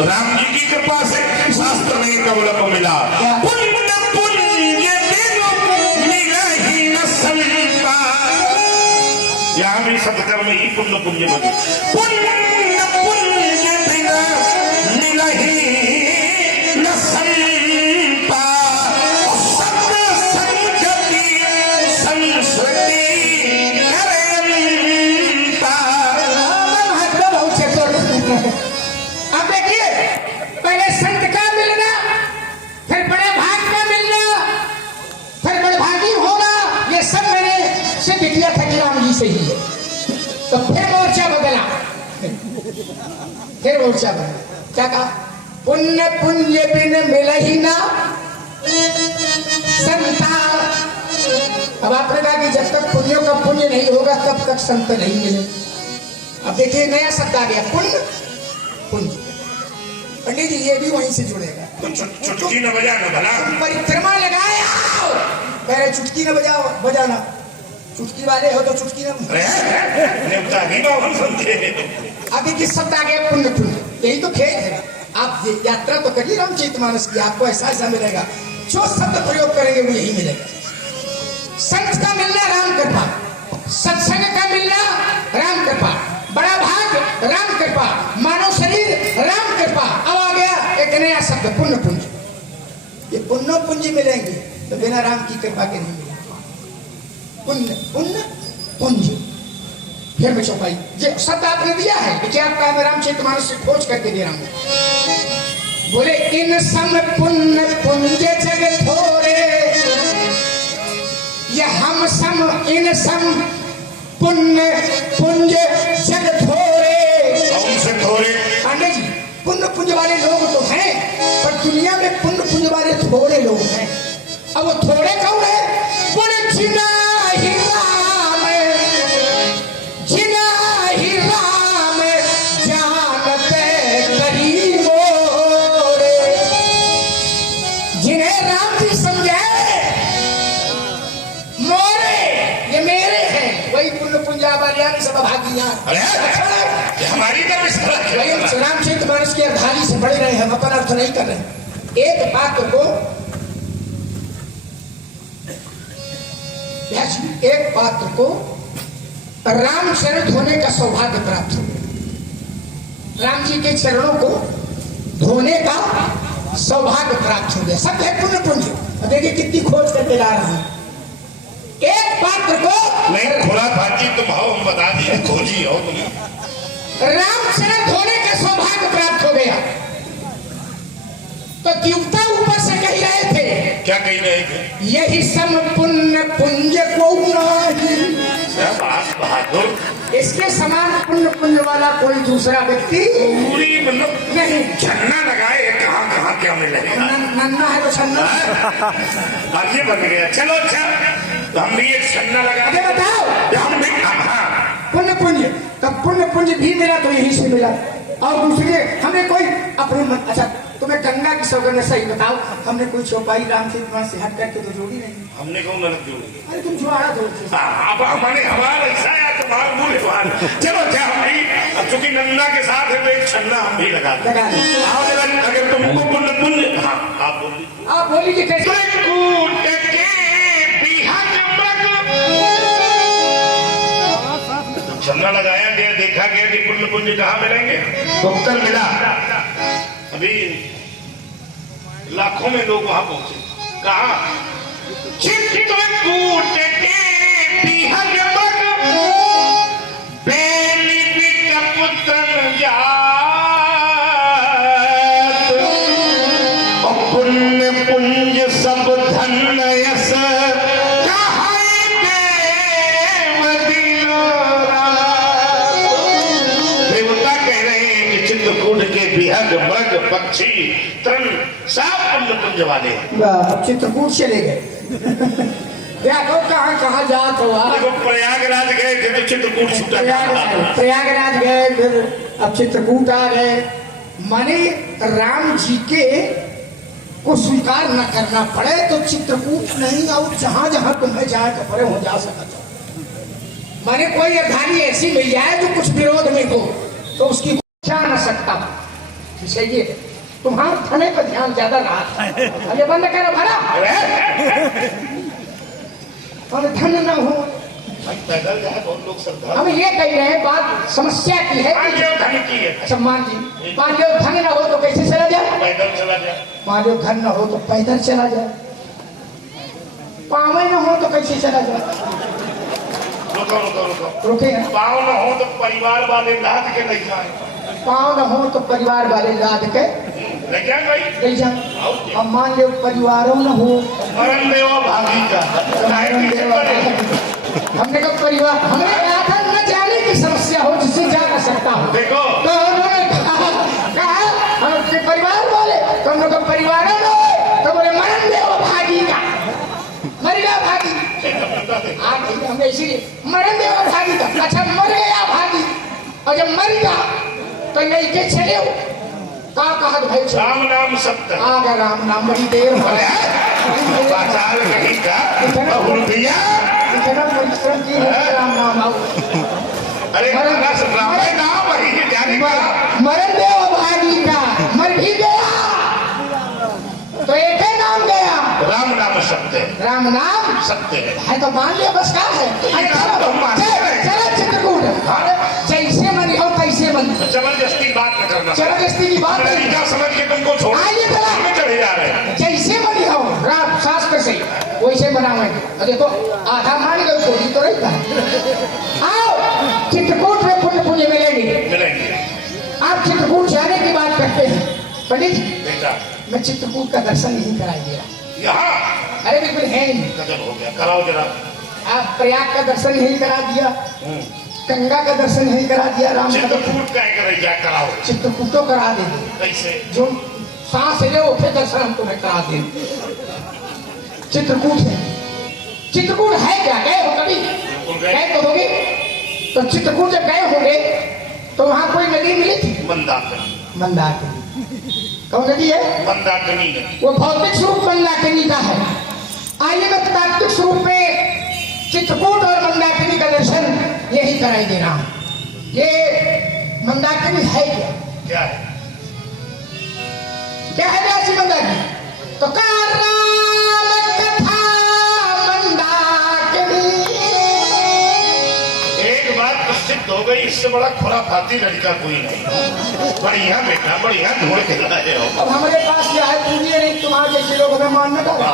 राम जी की कृपा से शास्त्र में कवलप मिला। पुण्य पुण्य मिला ही न संता। यहाँ भी सत्कर्म ही पुण्य पुण्य बने। पुण्य पुण्य बिना मिला ही न संता। सत्संगति संस्कृति अब देखिए, पहले संत का मिलना, फिर बड़े भाग का मिलना, फिर बड़भागी होना, ये सब मैंने सिद्ध किया था कि राम जी से ही है। तो फिर मोर्चा बदला, फिर मोर्चा बदला। क्या कहा? पुण्य पुण्य बिन मिल ही ना संता। अब आपने कहा कि जब तक पुण्यों का पुण्य नहीं होगा तब तक संत नहीं मिले। अब देखिए नया शब्द आ गया, पुण्य पुण्य। पंडित जी ये भी वहीं से जुड़ेगा। तो चुटकी न बजाना भला। परिक्रमा लगाए आओ। कह रहे चुटकी न बजाओ, बजाना। चुटकी वाले हो तो चुटकी न। नेवता की बात हम समझे। अभी किस शब्द आ गए? पुण्य पुण्य, यही तो खेल है। आप यात्रा तो करिए रामचरितमानस की, आपको ऐसा मिलेगा। जो शब्द प्रयोग करेंगे वो यही मिलेगा। संत का मिलना राम कृपा, सत्संग का मिलना राम कृपा, बड़ा भाग राम कृपा, मानव शरीर राम कृपा। अब आ गया एक नया शब्द पुण्य पुंज। ये पुण्य पुंज मिलेंगे तो बिना राम की कृपा के नहीं मिलेंगे। पुण्य पुण्य पुंज। फिर मैं चौपाई ये शब्द आपने दिया है क्या? आपका मैं रामचरितमानस से खोज करके दे रहा हूं। बोले इन सम पुण्य पुंज जग थोरे, ये हम सम इन सम पुण्य पुंज जग थोरे। हमसे थोड़े पांडे जी, पुण्य पुंज वाले लोग तो हैं, पर दुनिया में पुण्य पुंज वाले थोड़े लोग हैं। अब वो थोड़े कौन है? बोले जिना ही राम, जिना ही राम जानते करीब मोरे। जिन्हें राम जी समझे मोरे, ये मेरे हैं, वही पुण्य पुंजा वाले सब भागियां। हमारी तरफ रामचरितमानस की अर्धाली से पढ़ रहे हैं, हम अपन अर्थ नहीं कर रहे। एक पात्र को एक पात्र को राम शरण धोने का सौभाग्य प्राप्त हो। राम जी के चरणों को धोने का सौभाग्य प्राप्त हो गया। सब है पुण्य पुंज। अब देखिए कितनी खोज करके ला रहा हूं। एक पात्र को नहीं थोड़ा भाजी तुम आओ, हम बता दिए खोजी हो तुम। राम शरण धोने का सौभाग्य प्राप्त हो गया तो देवता ऊपर से कह रहे थे, क्या कह रहे थे? यही सम पुण्य पुंज को नहीं। बहादुर, इसके समान पुण्य पुंज वाला कोई दूसरा व्यक्ति पूरी मतलब नहीं। छन्ना लगाए कहाँ कहाँ क्या मिलेगा? नन्ना है तो छन्ना। अब ये बन गया। चलो अच्छा, तो हम भी एक छन्ना लगा अरे बताओ, हम भी। हाँ पुण्य पुंज, तब पुण्य पुंज भी मिला तो यही से मिला। और दूसरे हमने कोई अपने मन, अच्छा तुम्हें गंगा की सौगंध सही बताओ, हमने कोई चौपाई रामचरितमानस से हट करके तो जोड़ी नहीं। हमने कौन गलत जोड़ी? अरे तुम जुआड़ा दो। अब हमारे हमारा ऐसा है तुम्हारा मूल्य वान। चलो अच्छा, हम भी अब चूंकि नंदा के साथ है तो एक छन्ना हम भी लगा दें। लगा दें। आओ जरा, अगर तुमको पुण्य पुण्य। हाँ आप बोलिए। आप बोलिए कैसे? कूट के बिहक मग छन्ना लगाया गया, देखा गया कि पुण्य पुण्य कहाँ मिलेंगे? उत्तर मिला। अभी लाखों में लोग वहां पहुंचे। कहा चित्रकूट के बिहक मग बेली बिट पुत्र जात, और पुण्य पुंज सब धन यस कहाई देव दिलो रात। देवता कह रहे हैं कि चित्रकूट के बिहक मग पक्षी तृण सब पुण्य पुंज वाले हैं। चित्रकूट चले गए। देखो कहाँ कहाँ जात हो आप। देखो प्रयागराज गए थे तो चित्रकूट छूटा। प्रयागराज गए, फिर अब चित्रकूट आ गए। माने राम जी के को स्वीकार न करना पड़े तो चित्रकूट नहीं, और जहां जहां तुम्हें जाए तो पड़े हो जा सकता। माने कोई अर्धानी ऐसी मिल जाए जो कुछ विरोध में हो तो उसकी जा न सकता। सही है, तुम्हारा थाने पर ध्यान ज्यादा रहा। अरे बंद करो भरा, और धन न हो। पैदल जाए बहुत लोग श्रद्धा। हम ये कह रहे हैं, बात समस्या की है। धन की है। अच्छा मान लो धन न हो तो कैसे चला जाए? पैदल चला जाए। मान लो धन न हो तो पैदल चला जाए। पावे न हो तो कैसे चला जाए? रुको रुको रुको, रुके पाँव न हो तो परिवार वाले लाद के नहीं जाए। पाँव न हो तो परिवार वाले लाद के क्या ले जाओ। अब मान लो परिवारों न हो, मरण देवा भागी का हमने कहा परिवार, हमने कहा था न जाने की समस्या हो जिससे जा ना सकता हो। देखो तो उन्होंने कहा हम परिवार वाले, तो हम लोग परिवारों में तो बोले मरण देवा भागी का, मर गया भागी। हमने इसीलिए मरण देवा भागी का। अच्छा मर गया भागी, और जब मर गया तो नहीं के चले हो का कहत भाई छो राम नाम सत्य आ गया राम नाम बड़ी देर हो अरे बाजार कहीं का बहु रुपया इतना परिश्रम की है राम नाम आओ अरे बस राम नाम वही है जाने का मरण देव भागी का मर भी गया तो एक ही नाम गया राम नाम सत्य राम नाम सत्य है तो मान लिया बस का है ये नाम तो हम मानते हैं। चलो चित्रकूट जैसे मन हो तैसे मन जबरदस्ती बात न करना जबरदस्ती की बात नहीं तरीका समझ के तुमको छोड़ आइए चला। में चले जा रहे हैं जैसे बनी हो रात शास्त्र से वैसे बनावेंगे और देखो आधा मान गए थोड़ी तो रहता है आओ चित्रकूट में पुण्य मिलेगी मिलेंगे आप चित्रकूट जाने की बात करते हैं पंडित जी बेटा मैं चित्रकूट का दर्शन नहीं कराई दे रहा यहाँ अरे बिल्कुल है नहीं गजब हो गया कराओ जरा आप प्रयाग का दर्शन नहीं करा दिया गंगा का दर्शन नहीं करा दिया राम का दर्शन चित्रकूट का एक क्या कराओ चित्रकूटों करा दे कैसे जो सांस ले उठे दर्शन हम तुम्हें करा दे चित्रकूट है चित्रकूट है क्या गए हो कभी गए तो होगे तो चित्रकूट जब गए होंगे तो वहां कोई नदी मिली थी मंदाकिनी मंदाकिनी कौन नदी है मंदाकिनी वो भौतिक स्वरूप मंदाकिनी का है आइए मैं तात्विक स्वरूप में चित्रकूट और मंदाकिनी का दर्शन यही कराई दे रहा हूं ये मंदाकिनी है क्या है क्या है ऐसी मंदाकिनी तो राम कथा मंदाकिनी एक बात तो सिद्ध हो गई इससे बड़ा खुराफाती लड़का कोई नहीं बढ़िया बेटा बढ़िया ढूंढ के लाए हो अब हमारे पास क्या है पूरी नहीं तुम्हारे जैसे लोग हमें मानना था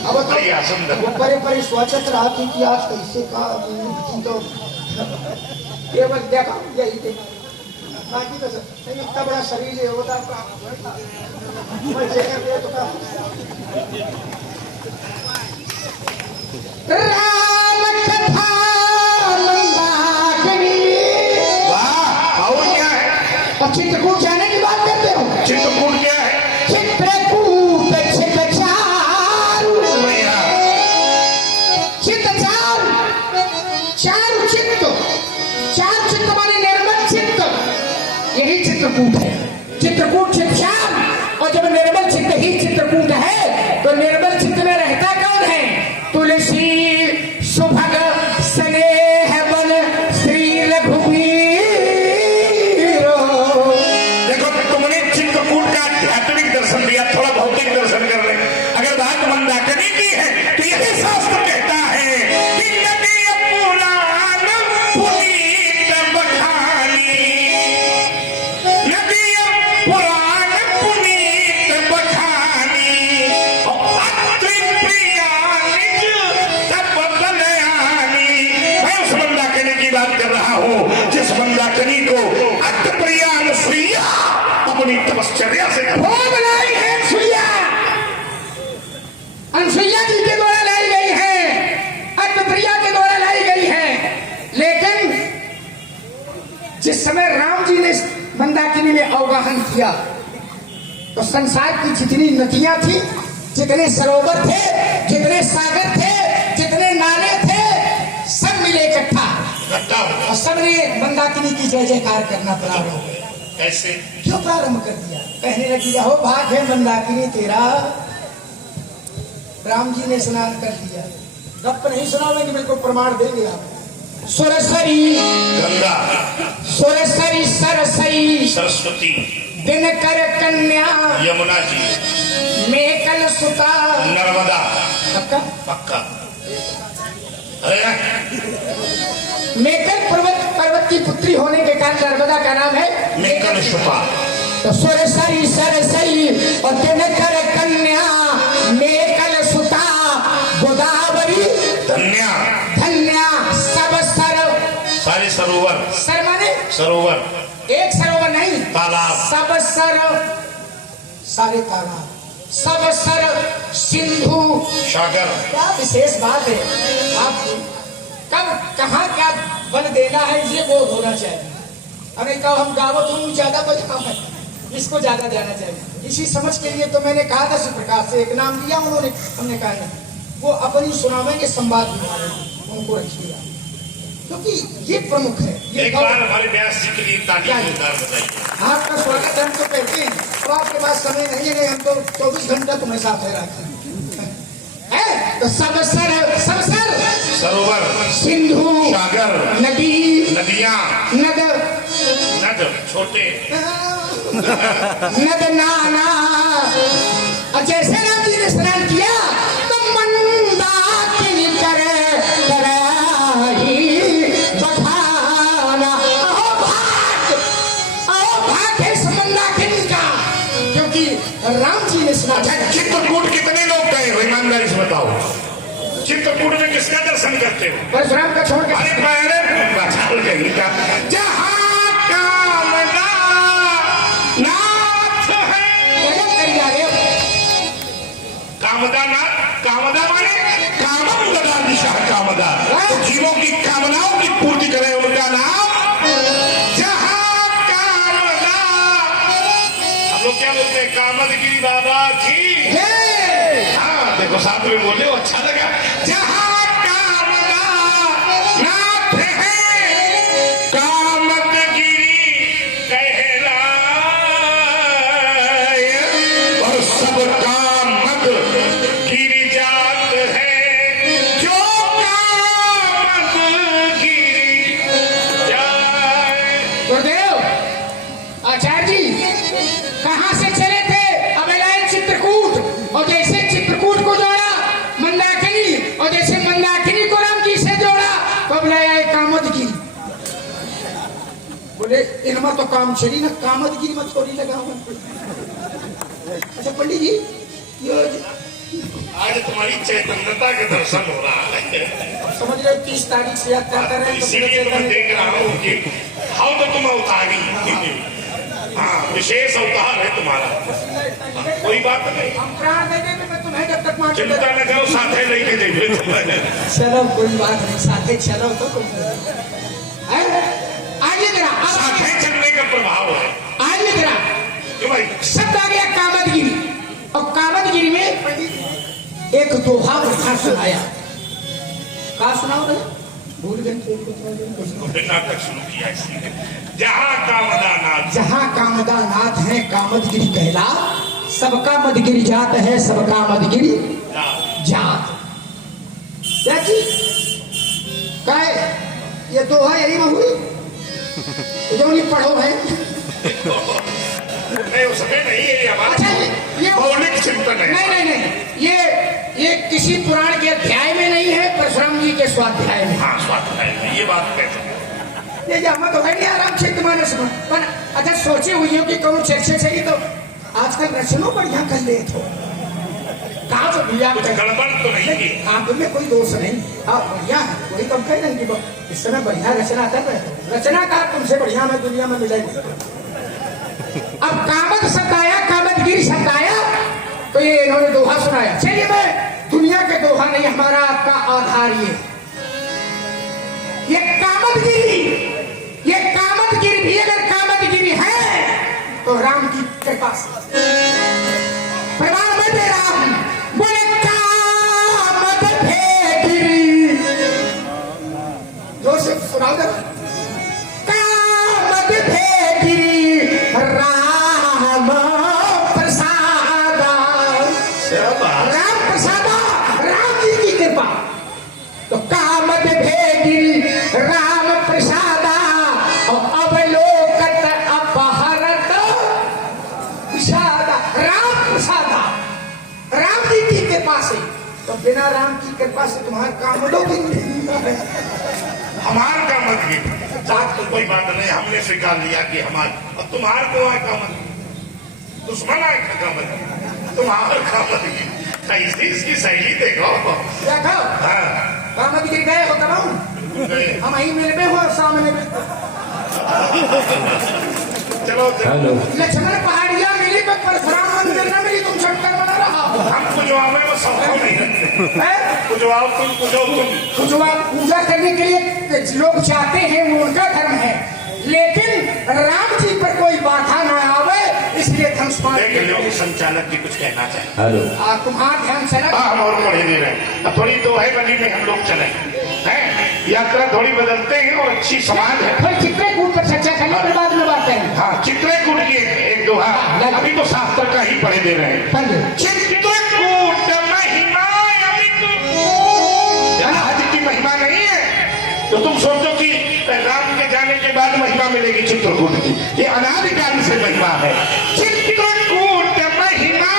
अब तो बढ़िया सुंदर वो परे परे सोचत रहा थी कि आज कैसे का तो केवल देखा यही थे बाकी तो सब इतना बड़ा शरीर है होता राम कथा मंदाकिनी वाह और क्या है और चित्रकूट जाने की बात करते हो चित्रकूट क्या है चित्रकूट चित्रचारु बढ़िया चित्रचार चार चित्त माने निर्मल चित्त यही चित्रकूट है चित्रकूट चित्रचार और जब निर्मल चित्त ही चित्रकूट है तो निर्मल चित्त में रहता कौन है तुलसी सुभग स्नेह बन श्री रघुवीर देखो तुमने चित्रकूट का आध्यात्मिक दर्शन दिया थोड़ा भौतिक दर्शन कर ले अगर बात मंदाकिनी की है तो यही शास्त्र कहता है कि नदी पुराण पुनीत बखानी नदी पुराण पुनीत बखानी अत्रि प्रिया निज तप बलयानी मैं उस मंदाकिनी की बात कर रहा हूँ जिस मंदाकिनी को अत्रि प्रिया अनुसुईया अपनी तपश्चर्या से वो बनाई है अनसुईया जी के द्वारा लाई गई है अत्तप्रिया के द्वारा लाई गई है लेकिन जिस समय राम जी ने मंदाकिनी में अवगाहन किया तो संसार की जितनी नदियां थी जितने सरोवर थे जितने सागर थे जितने नाले थे सब मिले इकट्ठा और सबने मंदाकिनी की जय जयकार करना प्रारंभ हो गया कैसे क्यों प्रारंभ कर दिया कहने लगी हो भाग है मंदाकिनी तेरा राम जी ने स्नान कर दिया गप नहीं सुनाओगे बिल्कुल प्रमाण देंगे आप सुरसरी गंगा सुरसरी सरसई सरस्वती दिनकर कन्या यमुना जी मेकल सुता नर्मदा पक्का पक्का अरे मेकल पर्वत की पुत्री होने के कारण नर्मदा का नाम है मेकल सुता तो सुरसरी सरसई और दिनकर कन्या मेकल सुता गोदावरी धन्या धन्या सब सारे सरोवर सर माने सरोवर एक सरोवर नहीं तालाब सब सारे तालाब सब सिंधु सागर क्या विशेष बात है आप कब कहाँ क्या बल देना है ये बोध होना चाहिए अरे कब हम गावत हूँ ज्यादा बजाओ है इसको ज्यादा देना चाहिए इसी समझ के लिए तो मैंने कहा था प्रकाश से एक नाम दिया उन्होंने हमने कहा नहीं वो अपनी सुनावेंगे संवाद उनको रखिएगा क्योंकि ये प्रमुख है। ये एक बार हमारे व्यास जी के लिए ताली जोरदार बताइए। आपका स्वागत है, हम तो कहते हैं अब आपके पास समय नहीं है, हम तो 24 घंटा तुम्हें साथ है रखें है। तो सब सर सरोवर, सिंधु, सागर, नदी, नदियां, नद छोटे नद नाना। और जैसे राम जी ने स्नान किया तो मंदाकिनी करे बखाना। अहो भाग है मंदाकिनी का, क्योंकि राम जी ने स्नान किया। चित्रकूट कितने लोग गए हो, ईमानदारी से बताओ। चित्रकूट में किसका दर्शन करते हो? परशुराम का छोड़ के अरे पहले बचाओ कहीं का जहाँ कामना नाथ है। गजब कर जा रहे हो। कामदा नाथ, कामदा माने कामम गदा दिशा कामदा, तो जीवों की कामनाओं की पूर्ति करे उनका नाम जहाँ कामना। हम लोग क्या बोलते हैं? कामदगिरी बाबा की जय। हाँ देखो साथ में बोले हो, अच्छा लगा। जहाँ कामना नाथ है कामदगिरी कहलाए, और सब कामद गिरी जात है जो कामद गिरी जाए। गुरुदेव आचार्य जी कहाँ से चले थे? अब लाए चित्रकूट, और जैसे चित्रकूट को जोड़ा मंदाकिनी, और जैसे मंदाकिनी को राम जी से जोड़ा तो अब लाए कामदगिरी। बोले इनमें तो काम चली ना, कामदगिरी में थोड़ी लगा हुआ। अच्छा पंडित जी ये आज तुम्हारी चैतन्यता के दर्शन हो रहा है, समझ रहे 30 तारीख से याद करते रहे तो इसीलिए तो मैं देख रहा हूँ कि हाउ तो तुम अवतारी। हाँ विशेष अवतार है तुम्हारा, कोई बात नहीं। हम प्राण दे देंगे, मैं तुम्हें जब तक मार चिंता न करो, साथे लेके देखे तुम्हें। चलो कोई बात नहीं, साथे चलो तो तुम आगे जरा। साथे चलने का प्रभाव है। आगे जरा क्यों भाई? शब्द आ गया कामदगिरी, और कामदगिरी में एक दोहा कथा सुनाया। कहा सुनाओ रे? भूल गए। नाटक शुरू किया इसलिए। जहाँ कामदा नाथ, जहाँ कामदा नाथ है कामदगिरी कहला, सबका मदगिरी जात है, सबका मदगिरी जात। क्या चीज कहे? ये दोहा यही में हुई जो नहीं पढ़ो है। नहीं उसमें नहीं है, ये हमारा अच्छा ये मौलिक चिंतन है। नहीं नहीं नहीं, ये किसी पुराण के अध्याय में नहीं है, परशुराम जी के स्वाध्याय में। हाँ स्वाध्याय है, ये बात कह सकते। ये जहाँ तो है नहीं आराम क्षेत्रमानस में, पर अच्छा सोचे हुई हो कि कौन चर्चा चाहिए तो आजकल रचनो बढ़िया कर ले तो कहा तो भैया कुछ गड़बड़ तो नहीं है। आप में कोई दोष नहीं, आप बढ़िया है, वही तो हम कह रहे हैं कि इस समय बढ़िया रचना कर रहे हो। रचना का तुमसे बढ़िया मैं दुनिया में मिलेगी। अब कामद सताया, कामदगिरी सताया, तो ये इन्होंने दोहा सुनाया। चलिए मैं दुनिया के दोहा नहीं, हमारा आपका आधार ये कामदगिरी भी अगर कामदगिरी है तो राम की कृपा से प्रमाण में दे राम बोले कामद भेगिरी। जोर से सुनाओ जरा। कामद भेगिरी राम प्रसादा, राम प्रसादा, राम जी की कृपा। तो कामद भेगिरी राम प्रसादा, और अवलोकत अपहरत विषादा। राम प्रसादा, राम जी की कृपा से, तो बिना राम की कृपा से तुम्हारा कामदों की हमार का मत ही बात तो कोई बात नहीं, हमने स्वीकार लिया कि हमार, अब तुम्हार को आए का मत, दुश्मन आए का मत, तुम्हार का मत। कैसी इसकी शैली देखो। देखो हाँ कामदगिरी गए हो कब हम यही मिल में हो सामने में। चलो हेलो लक्ष्मण पहाड़िया मिली पर परशुराम मंदिर न मिली, तुम छटकर बना रहा हो। हम कुजवाओं में वो संभव नहीं है। कुजवाओ तुम कुजो तुम। जो आप पूजा करने के लिए लोग चाहते हैं वो उनका धर्म है, लेकिन राम जी पर कोई बाधा न आवे, इसलिए हम देख लो संचालक जी कुछ कहना चाहिए। हेलो तुम्हारा ध्यान चला। हाँ हम और पढ़े दे रहे हैं, अब थोड़ी तो है गली में हम लोग चले हैं। यात्रा थोड़ी बदलते हैं और अच्छी समाज है। फिर चित्रकूट पर चर्चा करने के बाद में बात करें। हाँ, चित्रकूट की एक दोहा, अभी तो शास्त्र का ही पढ़े दे रहे हैं। पढ़िए। चित्रकूट महिमा आज की महिमा नहीं है तो तुम सोचो कि राम के जाने के बाद महिमा मिलेगी चित्रकूट की, ये अनादिकाल से महिमा है। चित्रकूट महिमा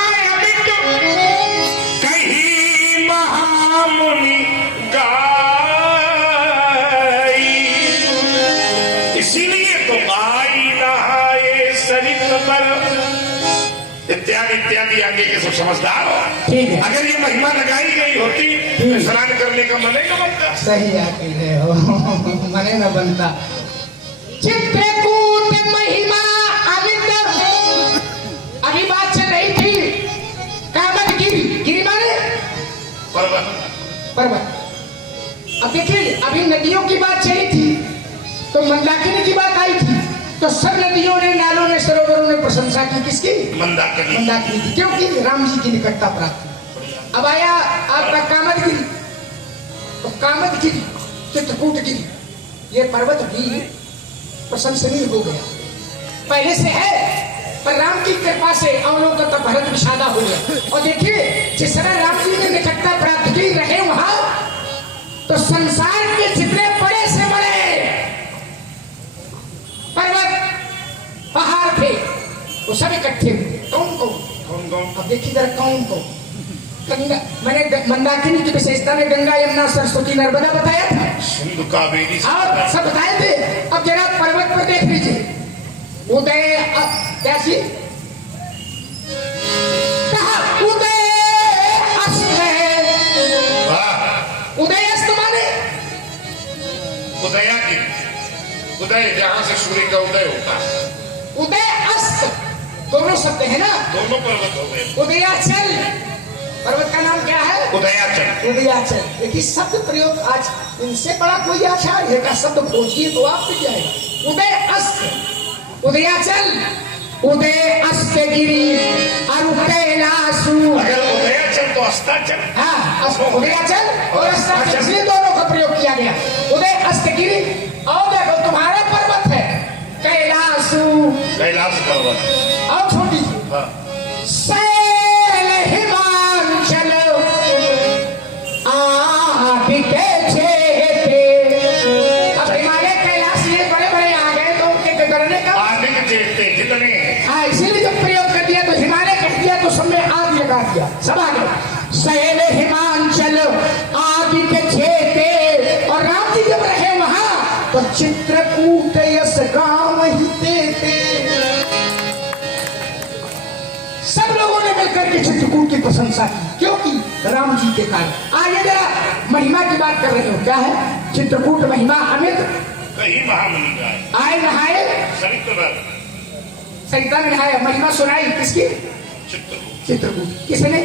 कहीं महामुनि गाई, इसीलिए तो आई नहाए सरित पर, इत्यादि इत्यादि। आगे के सब समझदार हो। ठीक है। अगर ये महिमा लगाई गई होती तो स्नान करने का मन नहीं बनता। सही आप कह रहे हो, मने न बनता। चित्रकूट महिमा अमित, अभी बात चल रही थी कामद गिरी, गिरी माने पर्वत। पर्वत। अब देखिए अभी नदियों की बात चली थी तो मंदाकिनी की बात आई थी, तो सब नदियों ने, नालों ने, सरोवरों ने प्रशंसा की किसकी? मंदाकिनी। मंदाकिनी की, क्योंकि राम जी की निकटता प्राप्त हुई। अब आया आपका कामदगिरी, तो कामदगिरी, चित्रकूटगिरी, ये पर्वत भी प्रशंसनीय हो गया, पहले से है, पर राम की कृपा से अवलोकन तक भरत विषादा हो गया। और देखिए जिस समय राम जी ने निकटता प्राप्त की, रहे वहां, तो संसार के जितने बड़े से बड़े पर्वत पहाड़ थे वो सब इकट्ठे हुए। कौन कौन? अब देखिए जरा कौन कौन। गंगा, मैंने मंदाकिनी की विशेषता में गंगा, यमुना, सरस्वती, नर्मदा बताया था, सिंधु, कावेरी और सब बताए थे। अब जरा पर्वत पर देख लीजिए, उदय कैसी कहा, उदय अस्त है। उदय अस्त माने उदया की, उदय जहां से सूर्य का उदय होता है, उदय अस्त दोनों शब्द है ना, दोनों पर्वत हो गए। उदयाचल पर्वत का नाम क्या है? उदयाचल। उदयाचल। देखिए शब्द प्रयोग आज इनसे बड़ा कोई आचार्य का शब्द खोजिए तो आप मिल जाएगा। उदय अस्त, उदयाचल, उदय अस्त गिरी और कैलासु। अगर उदयाचल तो अस्ताचल। हाँ, उदयाचल और अस्ताचल, इसलिए दोनों का प्रयोग किया गया। उदय अस्त गिरी, और देखो तुम्हारा पर्वत है कैलासु, कैलाश पर्वत। और छोटी शैल हिमांचल आदिके चेते। अब हिमालय कैलाश ये बड़े बड़े आ गए तो उनके करने का आदिके चेते जितने। हाँ, इसीलिए जब प्रयोग कर दिया तो हिमालय कह दिया तो सब में आग लगा दिया, सब आ गए। शैल हिमांचल आदिके चेते, और राम जी जब रहे वहां तो चित्रकूट यस गांव ही देते। सब लोगों ने मिलकर के चित्रकूट की प्रशंसा की, क्योंकि राम जी के कारण। आइए जरा महिमा की बात कर रहे हो, क्या है? चित्रकूट महिमा अमित कहीं महामुनि गाए, आए नहाए सरित पर, सरिता में नहाया। महिमा सुनाई किसकी? चित्रकूट। चित्रकूट। किसने?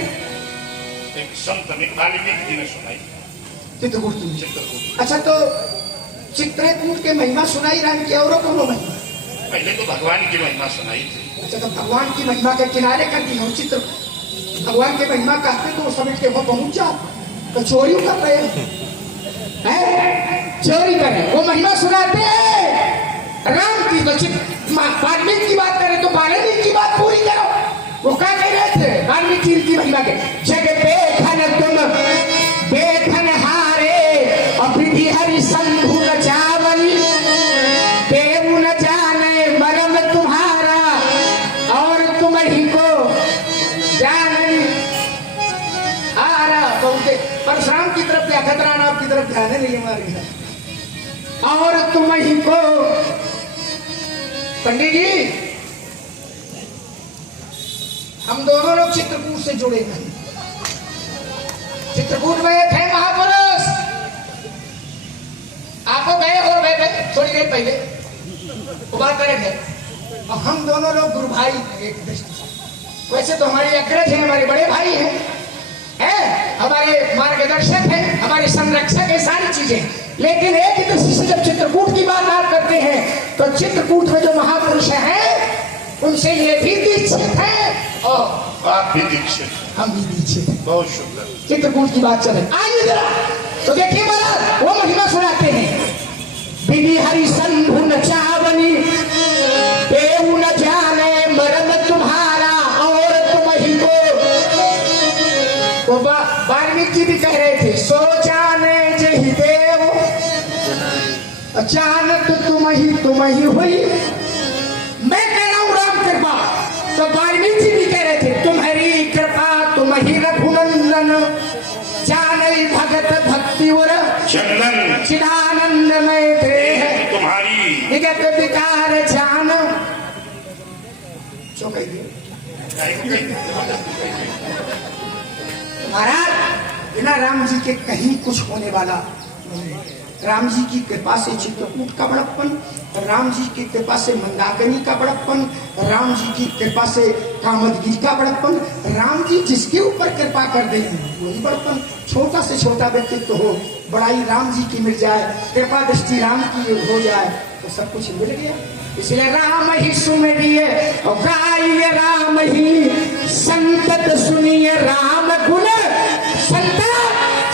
एक संत ने, वाल्मीकि जी ने सुनाई चित्रकूट की। चित्रकूट। अच्छा, तो चित्रकूट के महिमा सुनाई राम की, और कोनो महिमा? पहले तो भगवान की महिमा सुनाई थी। अच्छा, तो भगवान की महिमा के किनारे कर दी हम चित्र, भगवान के महिमा कहते तो समझ के वो पहुंच जा, तो चोरी कर रहे हैं, चोरी कर रहे, वो महिमा सुनाते हैं राम की। तो वाल्मीकि की बात करें तो वाल्मीकि की बात पूरी करो। वो क्या कह रहे थे वाल्मीकि की महिमा के? जग बेखन तुम बेखन हारे, और विधि हरि शंभु न चावली, देव न जाने मरम तुम्हारा, और तुम ही को जानन आरा। परशुराम की तरफ क्या, खतरान आपकी तरफ ध्यान नहीं हमारी है। और तुम ही को, पंडित जी हम दोनों लोग चित्रकूट से जुड़े हैं। चित्रकूट में एक है महापुरुष, आपको गए हो गए थोड़ी देर पहले, वो बात करेंगे। और हम दोनों लोग गुरु भाई एक दृष्टि से, वैसे तो हमारे अग्रज हैं, हमारे बड़े भाई हैं, हमारे मार्गदर्शक हैं, हमारे संरक्षक है, सारी चीजें। लेकिन एक ही दृष्टि से जब चित्रकूट की बात आप करते हैं तो चित्रकूट में जो महापुरुष हैं उनसे ये भी दीक्षित है और आप भी दीक्षित, हम भी दीक्षित हैं। बहुत सुंदर। चित्रकूट की बात चले, आइए जरा तो देखिए महाराज वो महिमा सुनाते हैं। हिरी हरि शंभु न चावनी, देव न जाने मरम तुम्हारा और तुम ही को। वाल्मीकि भी कह रहे थे, सो जाने जही देव अचानक तुम ही हुई। मैं कह रहा हूं राम कृपा, तो वाल्मीकि भी कह रहे थे, तुम्हारी कृपा तुम ही रघुनंदन, जाने भगत भक्ति और चंदन चिदानंद में देह तुम्हारी निगत विकार जान। जो कह दिए महाराज, बिना राम जी के कहीं कुछ होने वाला नहीं। राम जी की कृपा से चित्रकूट का बड़प्पन, राम जी की कृपा से मंदाकिनी का बड़प्पन, राम जी की कृपा से कामदगिरी का बड़प्पन। राम जी जिसके ऊपर कृपा कर देंगे वही बड़प्पन। छोटा से छोटा व्यक्तित्व हो, बड़ाई राम जी की मिल जाए, कृपा दृष्टि राम की हो जाए तो सब कुछ मिल गया। इसलिए राम ही सुमरिए और गाइए राम ही संकट सुनिए राम गुण।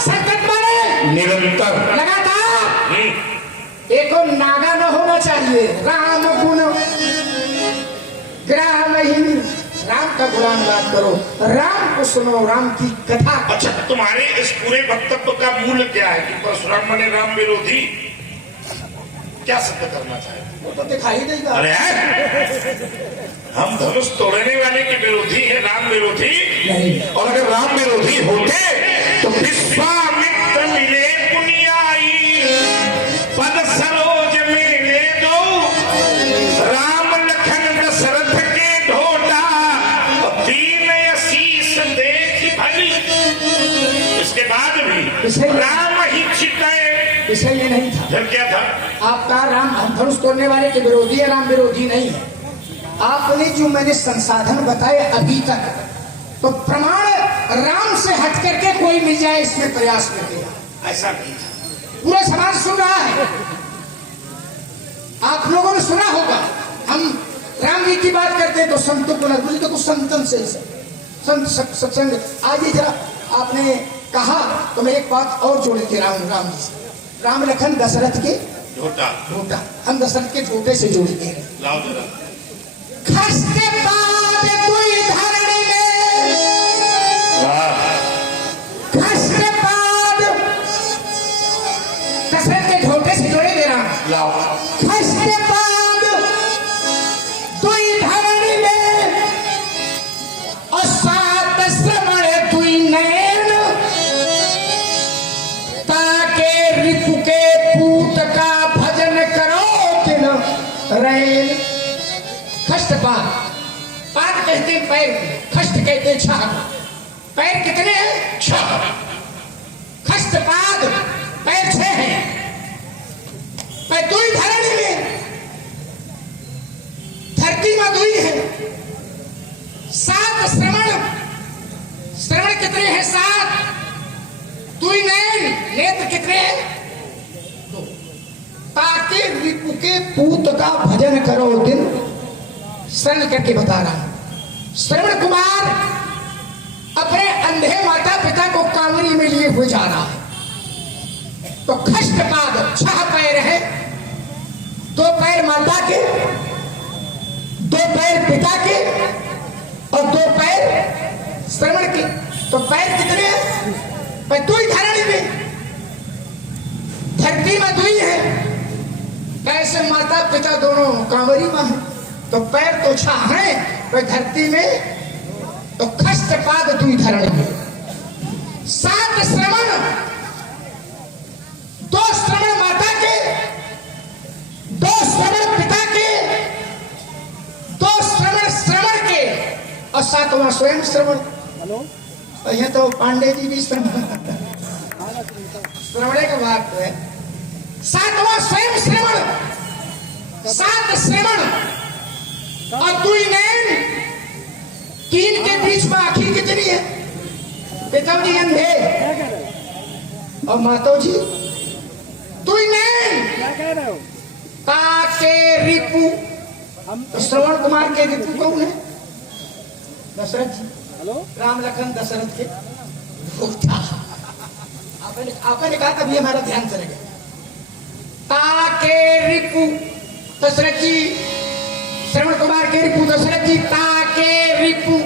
संकट माने निरंतर लगातार, एको नागा न होना चाहिए। राम गुण ग्राम ही, राम का गुणगान करो, राम को सुनो, राम की कथा। अच्छा, तुम्हारे इस पूरे वक्तव्य का मूल क्या है कि परशुराम माने राम विरोधी? क्या सिद्ध करना चाहे? वो तो दिखाई देगा। अरे हम धनुष तोड़ने वाले के विरोधी है, राम विरोधी नहीं। और अगर राम विरोधी होते तो विश्वामित्र मिले पुनियाई, पद सरोज मिले दो, राम लखन दशरथ के ढोटा, और तीन असीस देखी भली। इसके बाद भी राम ही छिटाए। विषय ये नहीं था। फिर क्या था? आपका राम धनुष तोड़ने वाले के विरोधी है, राम विरोधी नहीं है। आपने जो मैंने संसाधन बताए अभी तक, तो प्रमाण राम से हट करके कोई मिल जाए इसमें प्रयास न किया, ऐसा नहीं था। पूरा समाज सुन रहा है, आप लोगों ने सुना होगा। हम राम जी की बात करते हैं तो संतों को न तो कुछ संतन से संत सत्संग। आज ही जरा आपने कहा तो मैं एक बात और जोड़ी थी राम जी से। राम लखन दशरथ के ढोटा, हम दशरथ के ढोटे से जोड़ी दे रहे। लाओ जरा। खसते बाद कोई धरणी में, खसते बाद दशरथ के ढोटे से जोड़े दे रहा। लाओ। खसते बाद कोई धरणी में, और सात श्रवण दुई नैन, ताके रिपु के पूत का भजन करो दिन रैन। खष्टपाद, पाद कहते हैं पैर, खष्ट कहते हैं छह। पैर कितने हैं? छह। खष्टपाद पैर छह हैं। पैर दुई धरणी में, धरती में दुई है। सात श्रवण, श्रवण कितने हैं? सात। दुई नैन, नेत्र कितने हैं? दो। ताकि रिपु के पूत का भजन करो दिन, शरण करके बता रहा हूं। श्रवण कुमार अपने अंधे माता पिता को कांवरी में लिए हुए जा रहा है, तो खष्टपाद छह पैर है, दो पैर माता के, दो पैर पिता के, और दो पैर श्रवण के। तो पैर कितने हैं? पैर दुई धरणी में, धरती में दुई है। कैसे माता पिता दोनों कांवरी में है, तो पैर तो छह है, पर धरती में तो खष्टपाद दुई धरणी में। सात श्रवण, दो श्रवण माता के, दो श्रवण पिता के, दो श्रवण श्रवण के, और सातवां स्वयं श्रवण। और यह तो पांडे जी भी श्रवण का भाग तो है। सातवां स्वयं श्रवण, सात श्रवण और दुई नैन। तीन के बीच में आखिर कितनी है? पिताजी अंधे और माता जी दुई नैन। ताके रिपु, तो श्रवण कुमार के रिपु कौन है? दशरथ जी। राम लखन दशरथ के आपने कहा तभी हमारा ध्यान चले गया। ताके के रिपु दशरथ जी, श्रवण कुमार के रिपु दशरथ जी ताके रिपु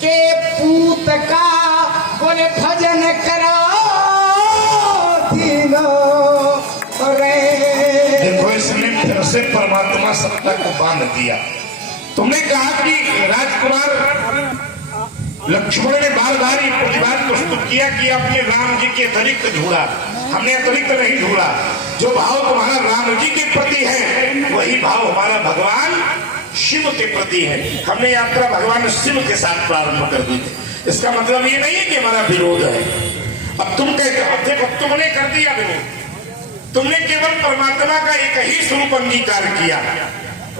के पूत का बोले भजन करो देखो इसने फिर से परमात्मा सत्ता को बांध दिया। तुमने कहा कि राजकुमार लक्ष्मण ने बार बार ये प्रतिवाद प्रस्तुत किया कि आपने राम जी के अतिरिक्त ढूंढा, हमने अतिरिक्त नहीं ढूंढा। जो भाव तुम्हारा राम जी के प्रति है वही भाव हमारा भगवान शिव के प्रति है। हमने यात्रा भगवान शिव के साथ प्रारंभ कर दी थी। इसका मतलब ये नहीं है कि हमारा विरोध है। अब तुम कहते हो, देखो तुमने कर दिया विरोध, तुमने केवल परमात्मा का एक ही स्वरूप अंगीकार किया।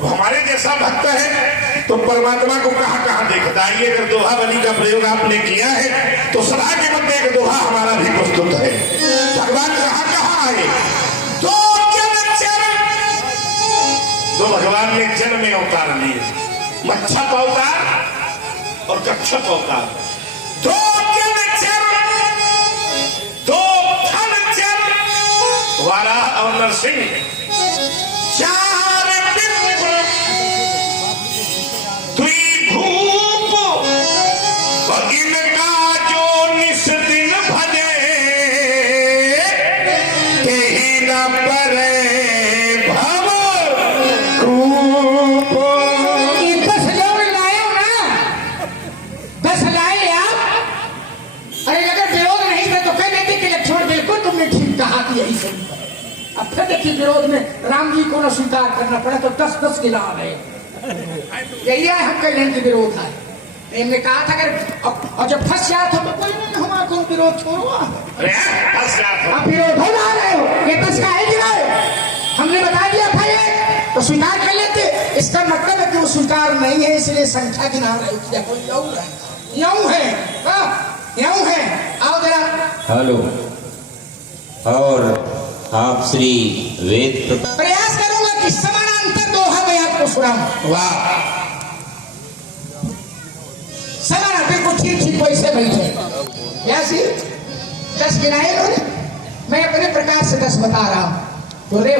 हमारे जैसा भक्त है तो परमात्मा को कहां कहां देखता है। ये अगर दोहा बलि का प्रयोग आपने किया है तो सभा के मध्य एक दोहा हमारा भी प्रस्तुत है। भगवान कहां कहां आए? दो भगवान ने जल में अवतार लिए, मच्छप अवतार और कच्छप अवतार। दो वाराह और नरसिंह, चार द्विभूप और इनका जो निस दिन भजे कहीं न परे भव रूप। 10 लोग लाए हो ना, 10 लाए आप। अरे अगर विरोध नहीं था तो कह देते कि लक्ष्मण बिल्कुल तुमने ठीक कहा कि यही सही है। अब फिर देखिए विरोध में राम जी को न स्वीकार करना पड़ा तो 10-10 गिला रहे। यही है हम कह रहे हैं कि विरोध है। इन्होंने कहा था अगर और जब फंस जाए तो कोई नहीं, हमारा कौन विरोध छोड़ो। आप विरोध हो ना रहे हो, ये 10 का है गिराए। हमने बता दिया था ये तो स्वीकार कर लेते। इसका मतलब है कि वो स्वीकार नहीं है इसलिए संख्या गिना रहे हो। कोई यूं है, यूं है। आओ जरा। हेलो। और आप श्री वेद प्रयास करूंगा कि समानांतर दोहा में आपको सुनाऊं। वाह, समानांतर को ठीक वैसे बैठे। यासी 10 गिनाए लोग, मैं अपने प्रकार से 10 बता रहा हूं। तो रे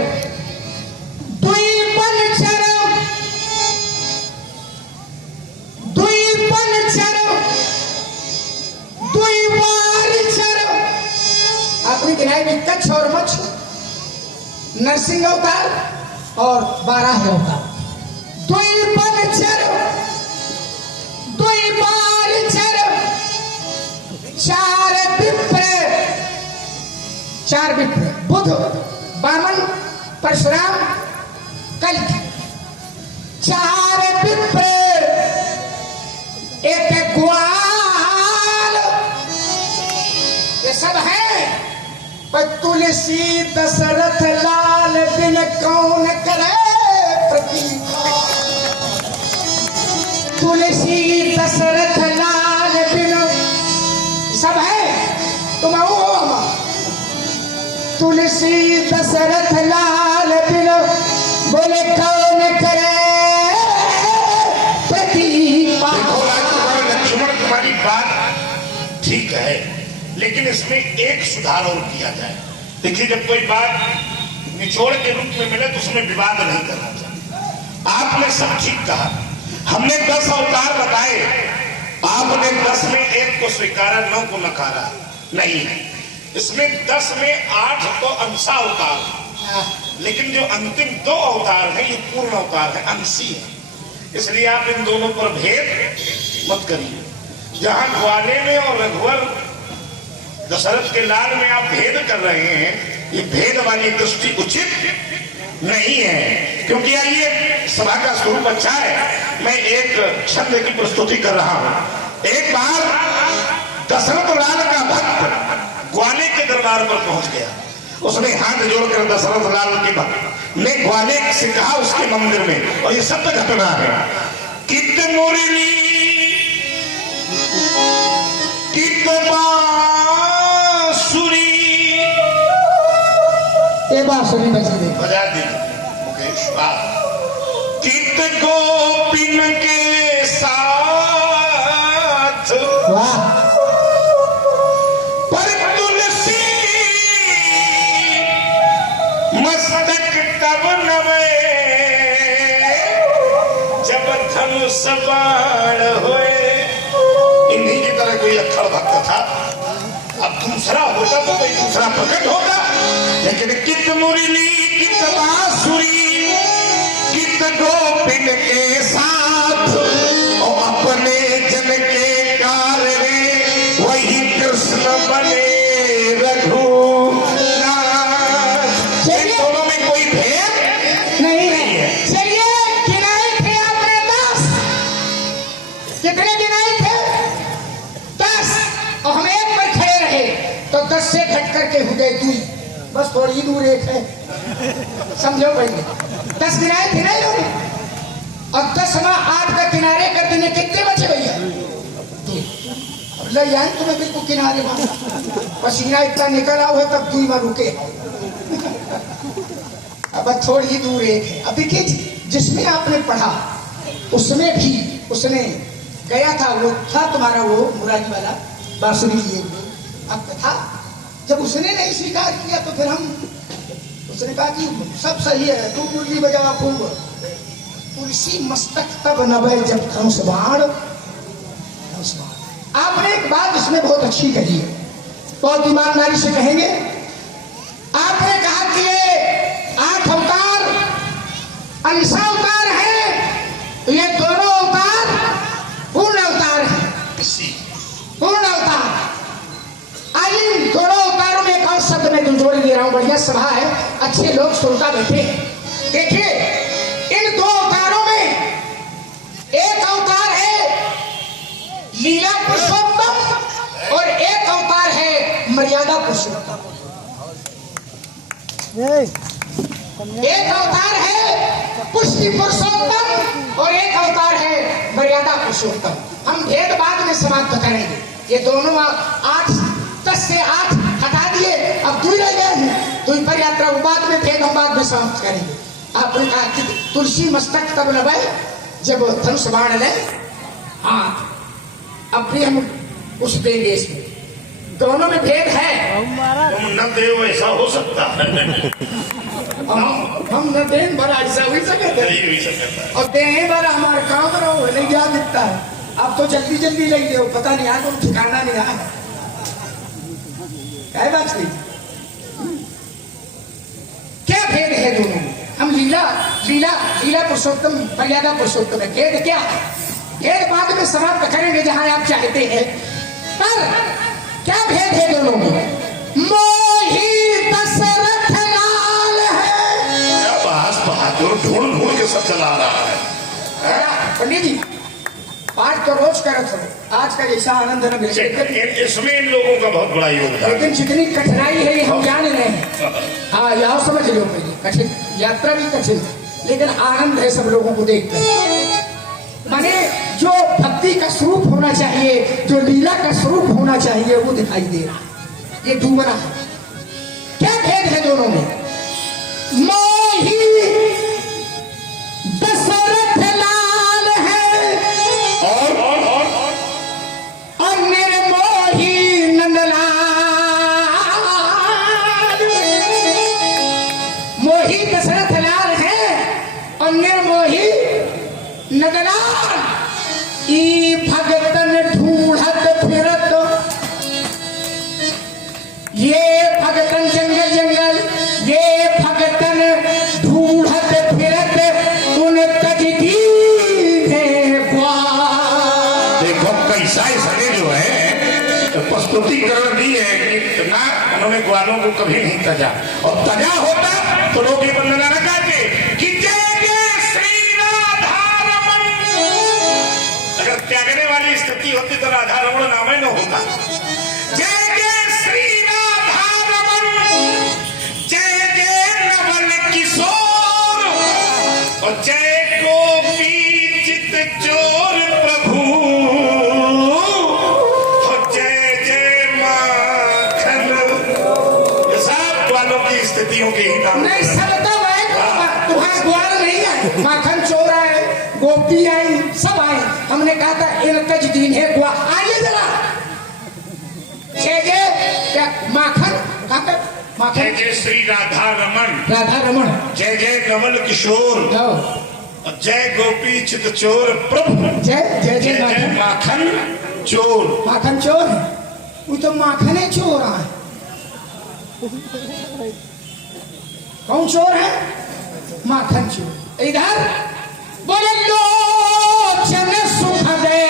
आपने गिनाए में कच्छ और मच्छ, नरसिंह अवतार और बाराह अवतार। चार विप्र, बुध, वामन, परशुराम, कल्कि। 4 विप्र, एक ग्वाल। ये सब है पर तुलसी दशरथ लाल बिन कौन करे प्रतीक्षा। तुलसी दशरथ लाल बिन सब है, तुम आओ। तुलसी दशरथ लाल बिन बोले कौन करे प्रतीक्षा। लक्ष्मण तुम्हारी बात ठीक है, लेकिन इसमें एक सुधार और किया जाए। देखिए जब कोई बात निचोड़ के रूप में मिले तो उसमें विवाद नहीं करना चाहिए। आपने सब ठीक कहा, हमने 10 अवतार बताए, आपने 10 में 1 को स्वीकारा, 9 को नकारा। नहीं, इसमें 10 में 8 तो अंशा अवतार, लेकिन जो अंतिम 2 अवतार है ये पूर्ण अवतार है, अंशी है। इसलिए आप इन दोनों पर भेद मत करिए। जहां ग्वाले में और रघुवर दशरथ के लाल में आप भेद कर रहे हैं, ये भेद वाली दृष्टि उचित नहीं है। क्योंकि आइए, सभा का स्वरूप अच्छा है, मैं एक छंद की प्रस्तुति कर रहा हूं। एक बार दशरथ लाल का भक्त ग्वाले के दरबार पर पहुंच गया। उसने हाथ जोड़कर दशरथ लाल के भक्त ने ग्वाले से कहा उसके मंदिर में, और ये सत्य घटना है, कित मुरली कित बांसुरी बजा दे, बजा दी मुकेश। कित गोपिन के साथ वाह, पर तुलसी मस्तक तब नवे जब धनुष बाण होए। इन्हीं की तरह कोई अक्खड़ भक्त था। अब दूसरा होता तो कोई दूसरा प्रकट होता, लेकिन कित मुरली कित बांसुरी कित गोपिन के साथ और अपने जन के कार्य वही कृष्ण बने रघुनाथ। इन दोनों में कोई भेद नहीं है। चलिए गिनाए थे आपने 10, कितने गिनाए थे? 10, और हम एक पर खड़े रहे तो 10 से घट करके हो गए 2, बस थोड़ी दूर एक है, समझो पहले। 10 गिनाए थे ना लोग, और 10वां 8 का किनारे कर देने कितने बचे भैया? 2। ले जाए तुम्हें बिल्कुल किनारे मारा, पसीना इतना निकल आओ है तब 2 में रुके। अब थोड़ी दूर एक है। अब देखिए जिसमें आपने पढ़ा उसमें भी उसने गया था, वो था तुम्हारा वो मुरारी वाला बांसुरी लिए हुए। अब था जब उसने नहीं स्वीकार किया तो फिर हम उसने कहा कि सब सही है, तू मुरली बजा खूब। तुलसी मस्तक तब नभे जब धनुष बाण। आपने एक बात इसमें बहुत अच्छी कही है, बहुत ईमानदारी से कहेंगे। आपने कहा कि ये 8 अवतार अंशा अवतार है, तो ये दोनों अवतार पूर्ण अवतार है, पूर्ण अवतार। आइए इन दोनों अवतारों में एक और शब्द में जोड़ दे रहा हूं, बढ़िया सभा है, अच्छे लोग श्रोता बैठे हैं। देखिए इन 2 अवतारों में एक अवतार है लीला पुरुषोत्तम और एक अवतार है मर्यादा पुरुषोत्तम। एक अवतार है पुष्टि पुरुषोत्तम और एक अवतार है मर्यादा पुरुषोत्तम। हम भेद बाद में समाप्त करेंगे। ये दोनों 8, 10 से 8 हटा दिए, अब 2 रह गए हैं, 2 पर यात्रा बाद में भेद हम बाद में समाप्त करेंगे। आपने कहा कि तुलसी मस्तक तब नभे जब धनुष बाण ले। हाँ, अब भी हम कुछ देंगे इसमें, दोनों में भेद है। तुम न देव ऐसा हो सकता है। हम न देन भरा ऐसा हुई सकते नहीं हुई सकता। और दें भरा हमारे काम रहो नहीं क्या दिखता है। अब तो जल्दी जल्दी ले दो, पता नहीं आज तुम ठिकाना नहीं आ क्या बात नहीं। क्या भेद है दोनों में? हम लीला लीला लीला पुरुषोत्तम मर्यादा पुरुषोत्तम है। भेद क्या है? भेद बाद में समाप्त करेंगे जहां आप चाहते हैं, पर क्या भेद है दोनों में? मोही दशरथ लाल है। क्या बात बहादुर ढूंढ ढूंढ के सब चला रहा है। पंडित जी पाठ तो रोज करत हो, आज का जैसा आनंद न मिले, इसमें इन लोगों का बहुत बड़ा योगदान। लेकिन जितनी कठिनाई है ये हम जान रहे हैं। हाँ यह समझ लो, पहले कठिन यात्रा भी कठिन, लेकिन आनंद है सब लोगों को देखकर। माने जो भक्ति का स्वरूप होना चाहिए, जो लीला का स्वरूप होना चाहिए, वो दिखाई दे रहा है। ये डूबना है। क्या भेद है दोनों में? मोही दशरथ लाल है और निर्मोही नंदलाल। मोही दशरथ लाल है और निर्मोही नंदलाल। ई भगतन ढूंढत फिरत, ये भगतन जंगल जंगल, ये भगतन ढूंढत फिरत उन तजदी है ग्वाल। देखो कैसा इसने जो है प्रस्तुतिकरण दी है कि इतना उन्होंने ग्वालों को कभी नहीं तजा, और तजा होता तो लोग ये वंदना न करते कि जय जय श्री राधा रमन। अगर त्यागने वाली स्थिति होती तो राधा रमन नाम ही न होता। जय जय श्री राधा रमन, जय जय नवल किशोर और जय गोपी चित चोर प्रभु, और जय जय माखन। ये सब ग्वालों की स्थितियों के ही नाम। नहीं सब तो है, तुम्हारा ग्वाल नहीं है। माखन चोर आए, गोपी आई, सब आए। हमने कहा था इन तजदीन है ग्वाल। आइए जरा जय जय क्या माखन कहाँ पे? जय जय श्री राधा रमन, राधा रमन, जय जय कमल किशोर, जाओ जय गोपी चित चोर प्रभु, जय जय जय जय जय माखन माखन चोर। माखन चोर है, वो तो माखने चोर है। कौन चोर है? माखन चोर। इधर बोले लोचन सुख दे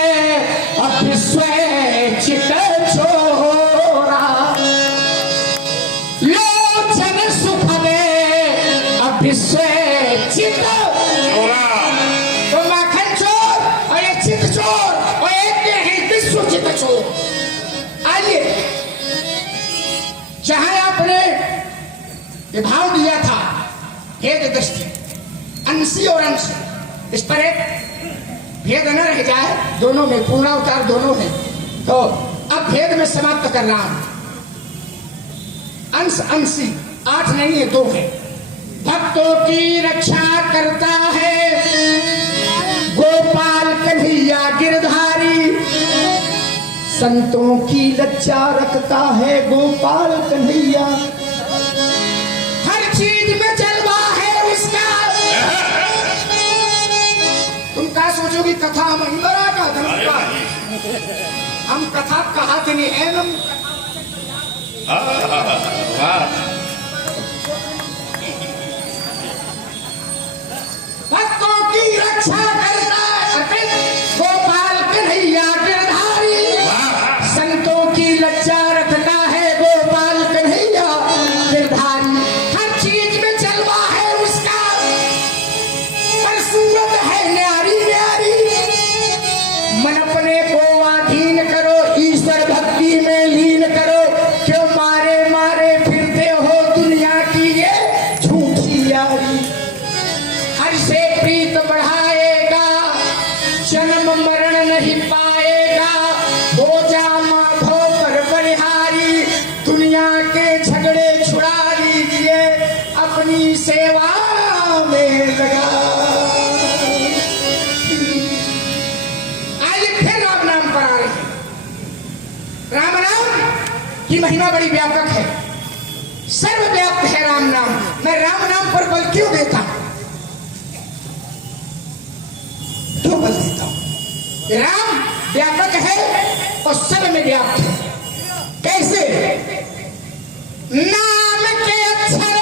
अभिस्वैचित चोरा, लोचन सुख दे अभिस्वैचित चोरा। तो माखन चोर और ये चित चोर और एक ही विश्वचित चोर। आइए, जहां आपने ये भाव दिया था भेद दृष्टि, अंशी और अंश, इस पर एक भेद न रह जाए, दोनों में पूर्ण अवतार दोनों है। तो अब भेद में समाप्त कर रहा हूं। अंश अंशी 8 नहीं है, 2 है। भक्तों की रक्षा करता है गोपाल कन्हैया गिरधारी, संतों की लज्जा रखता है गोपाल कन्हैया, हर चीज में जलवा है उसका। तुम क्या सोचोगी कथा हम बड़ा का धर्म का, हम कथा कहाते नहीं एवं भक्तों की रक्षा करता है गोपाल कन्हैया गिरधारी, संतों की लज्जा रखता है गोपाल कन्हैया गिरधारी, हर चीज में जलवा है उसका, पर सूरत है न्यारी न्यारी। मन अपने को अधीन करो, ईश्वर भक्ति में लीन करो, क्यों मारे मारे फिरते हो दुनिया की ये झूठी यारी। हर से प्रीत बढ़ाएगा, जन्म मरण नहीं पाएगा, हो जा माधो पर बलिहारी, दुनिया के झगड़े छुड़ा लीजिए, अपनी सेवा में लगा। आइए फिर राम नाम पर आ रहे हैं। राम नाम की महिमा बड़ी व्यापक है, सर्वव्याप्त है राम नाम। मैं राम नाम पर बल क्यों देता हूं, क्यों बल देता हूं? राम व्यापक है और सब में व्याप्त है। कैसे? नाम के अक्षर,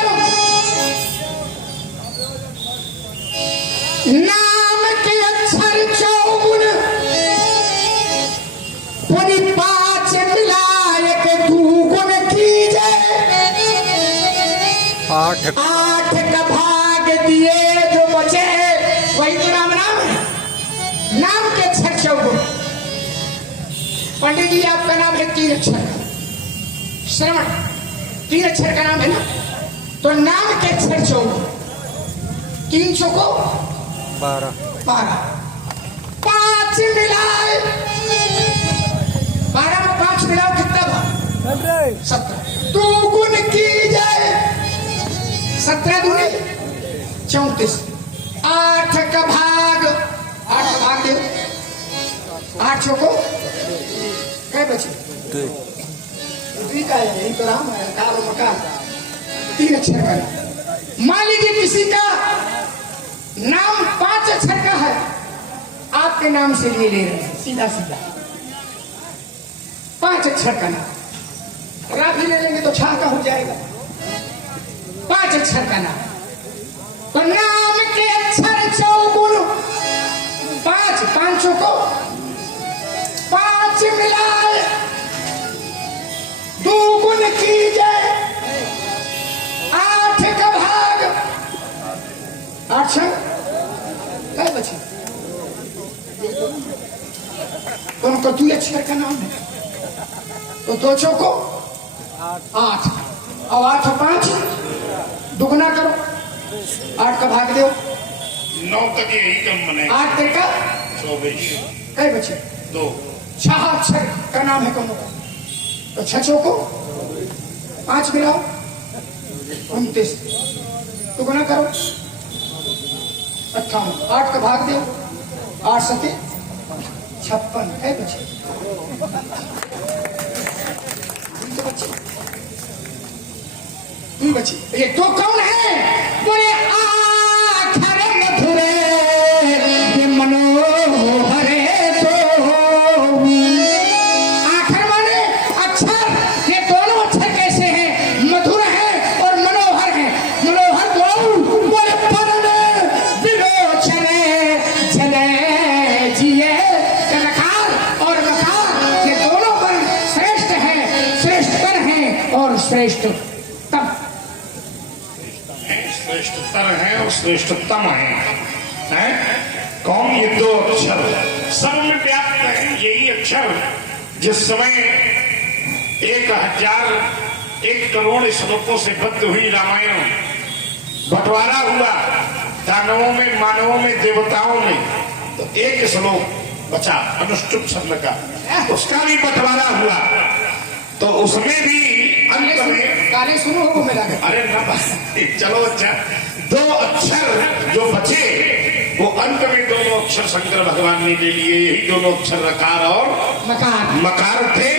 नाम के अक्षर 54, पुनि 5 मिलाए के 2 गुण कीजे, 8 का भाग दिए जो बचे, वही तो राम नाम है। नाम के अक्षर 54। पंडित जी आपका नाम है 3 अक्षर, श्रवण 3 अक्षर का नाम है ना, तो नाम के अक्षर 54, 3 चौको 12, 5 मिलाए, 12 में 5 मिलाओ कितना भाग? 17। 2 गुण की जाए, 17 दूनी 34, 8 का भाग, 8 का भाग दे, 8 चौको क्या बचे? 2 का है, यही तो राम है, कार और मकान 3 अक्षर का नाम। मान लीजिए किसी का नाम 5 अक्षर का है, आपके नाम से ले रहे हैं सीधा सीधा 5 अक्षर का नाम, राभी ले लेंगे तो छा का हो जाएगा। 5 अक्षर का नाम, तो नाम के अक्षर 54, 5 5 को 5 मिलाए, 2 गुण कीजिए, 8 का भाग, 8 क्या बचे? उनको 2 अक्षर का नाम है, तो 2 चौको 8, और 8 और 5 दुगना करो, 8 का भाग दो, 9 तक यही कम बने, 8 तक का 24, क्या बचे? 2। 6 अक्षर का नाम है कौन का, तो 6 चौको 5 मिलाओ 29, दुगना करो 58, 8 का भाग दो, 8 सते 56, है बचे? बची। ये दो कौन है? बोले आखर मधुरे ये मनोहर दो। आखर माने अक्षर। ये दोनों अक्षर कैसे हैं? मधुर है और मनोहर है। मनोहर दो बोले परन विलोचने चले जिए। रकार और मकार ये दोनों पर श्रेष्ठ है, श्रेष्ठ पर है और श्रेष्ठ तम। श्रेष्ठतर है और श्रेष्ठतम है? कौन? ये दो अक्षर सब में व्याप्त है। यही अक्षर जिस समय 1 करोड़ श्लोकों से बद्ध हुई रामायण, बंटवारा हुआ दानवों में, मानवों में, देवताओं में, तो एक श्लोक बचा अनुष्टुप छंद का, उसका भी बंटवारा हुआ। तो उसमें भी अंत में गाने शुरू हो मेरा। अरे ना चलो अच्छा, 2 अक्षर जो बचे वो अंत में दोनों अक्षर शंकर भगवान ने ले लिए। यही दोनों अक्षर रकार और मकार थे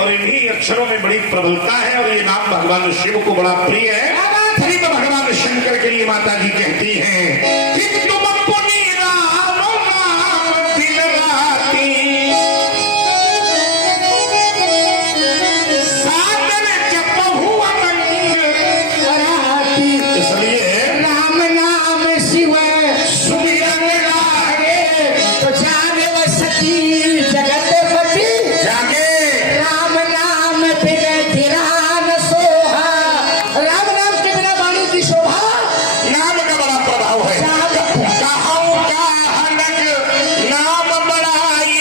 और इन्हीं अक्षरों में बड़ी प्रबलता है और ये नाम भगवान शिव को बड़ा प्रिय है। तभी तो भगवान शंकर के लिए माता जी कहती हैं कि तुम अपनी राम नाम दिन राती सादर जपहु अनंग राती। इसलिए राम नाम शिव सुमिरन लागे तो जाने व सती जगत पति। जागे राम नाम बिना धिरान सोहा। राम नाम के बिना वाणी की शोभा। नाम का बड़ा प्रभाव है। कहूं कहनक नाम बड़ाई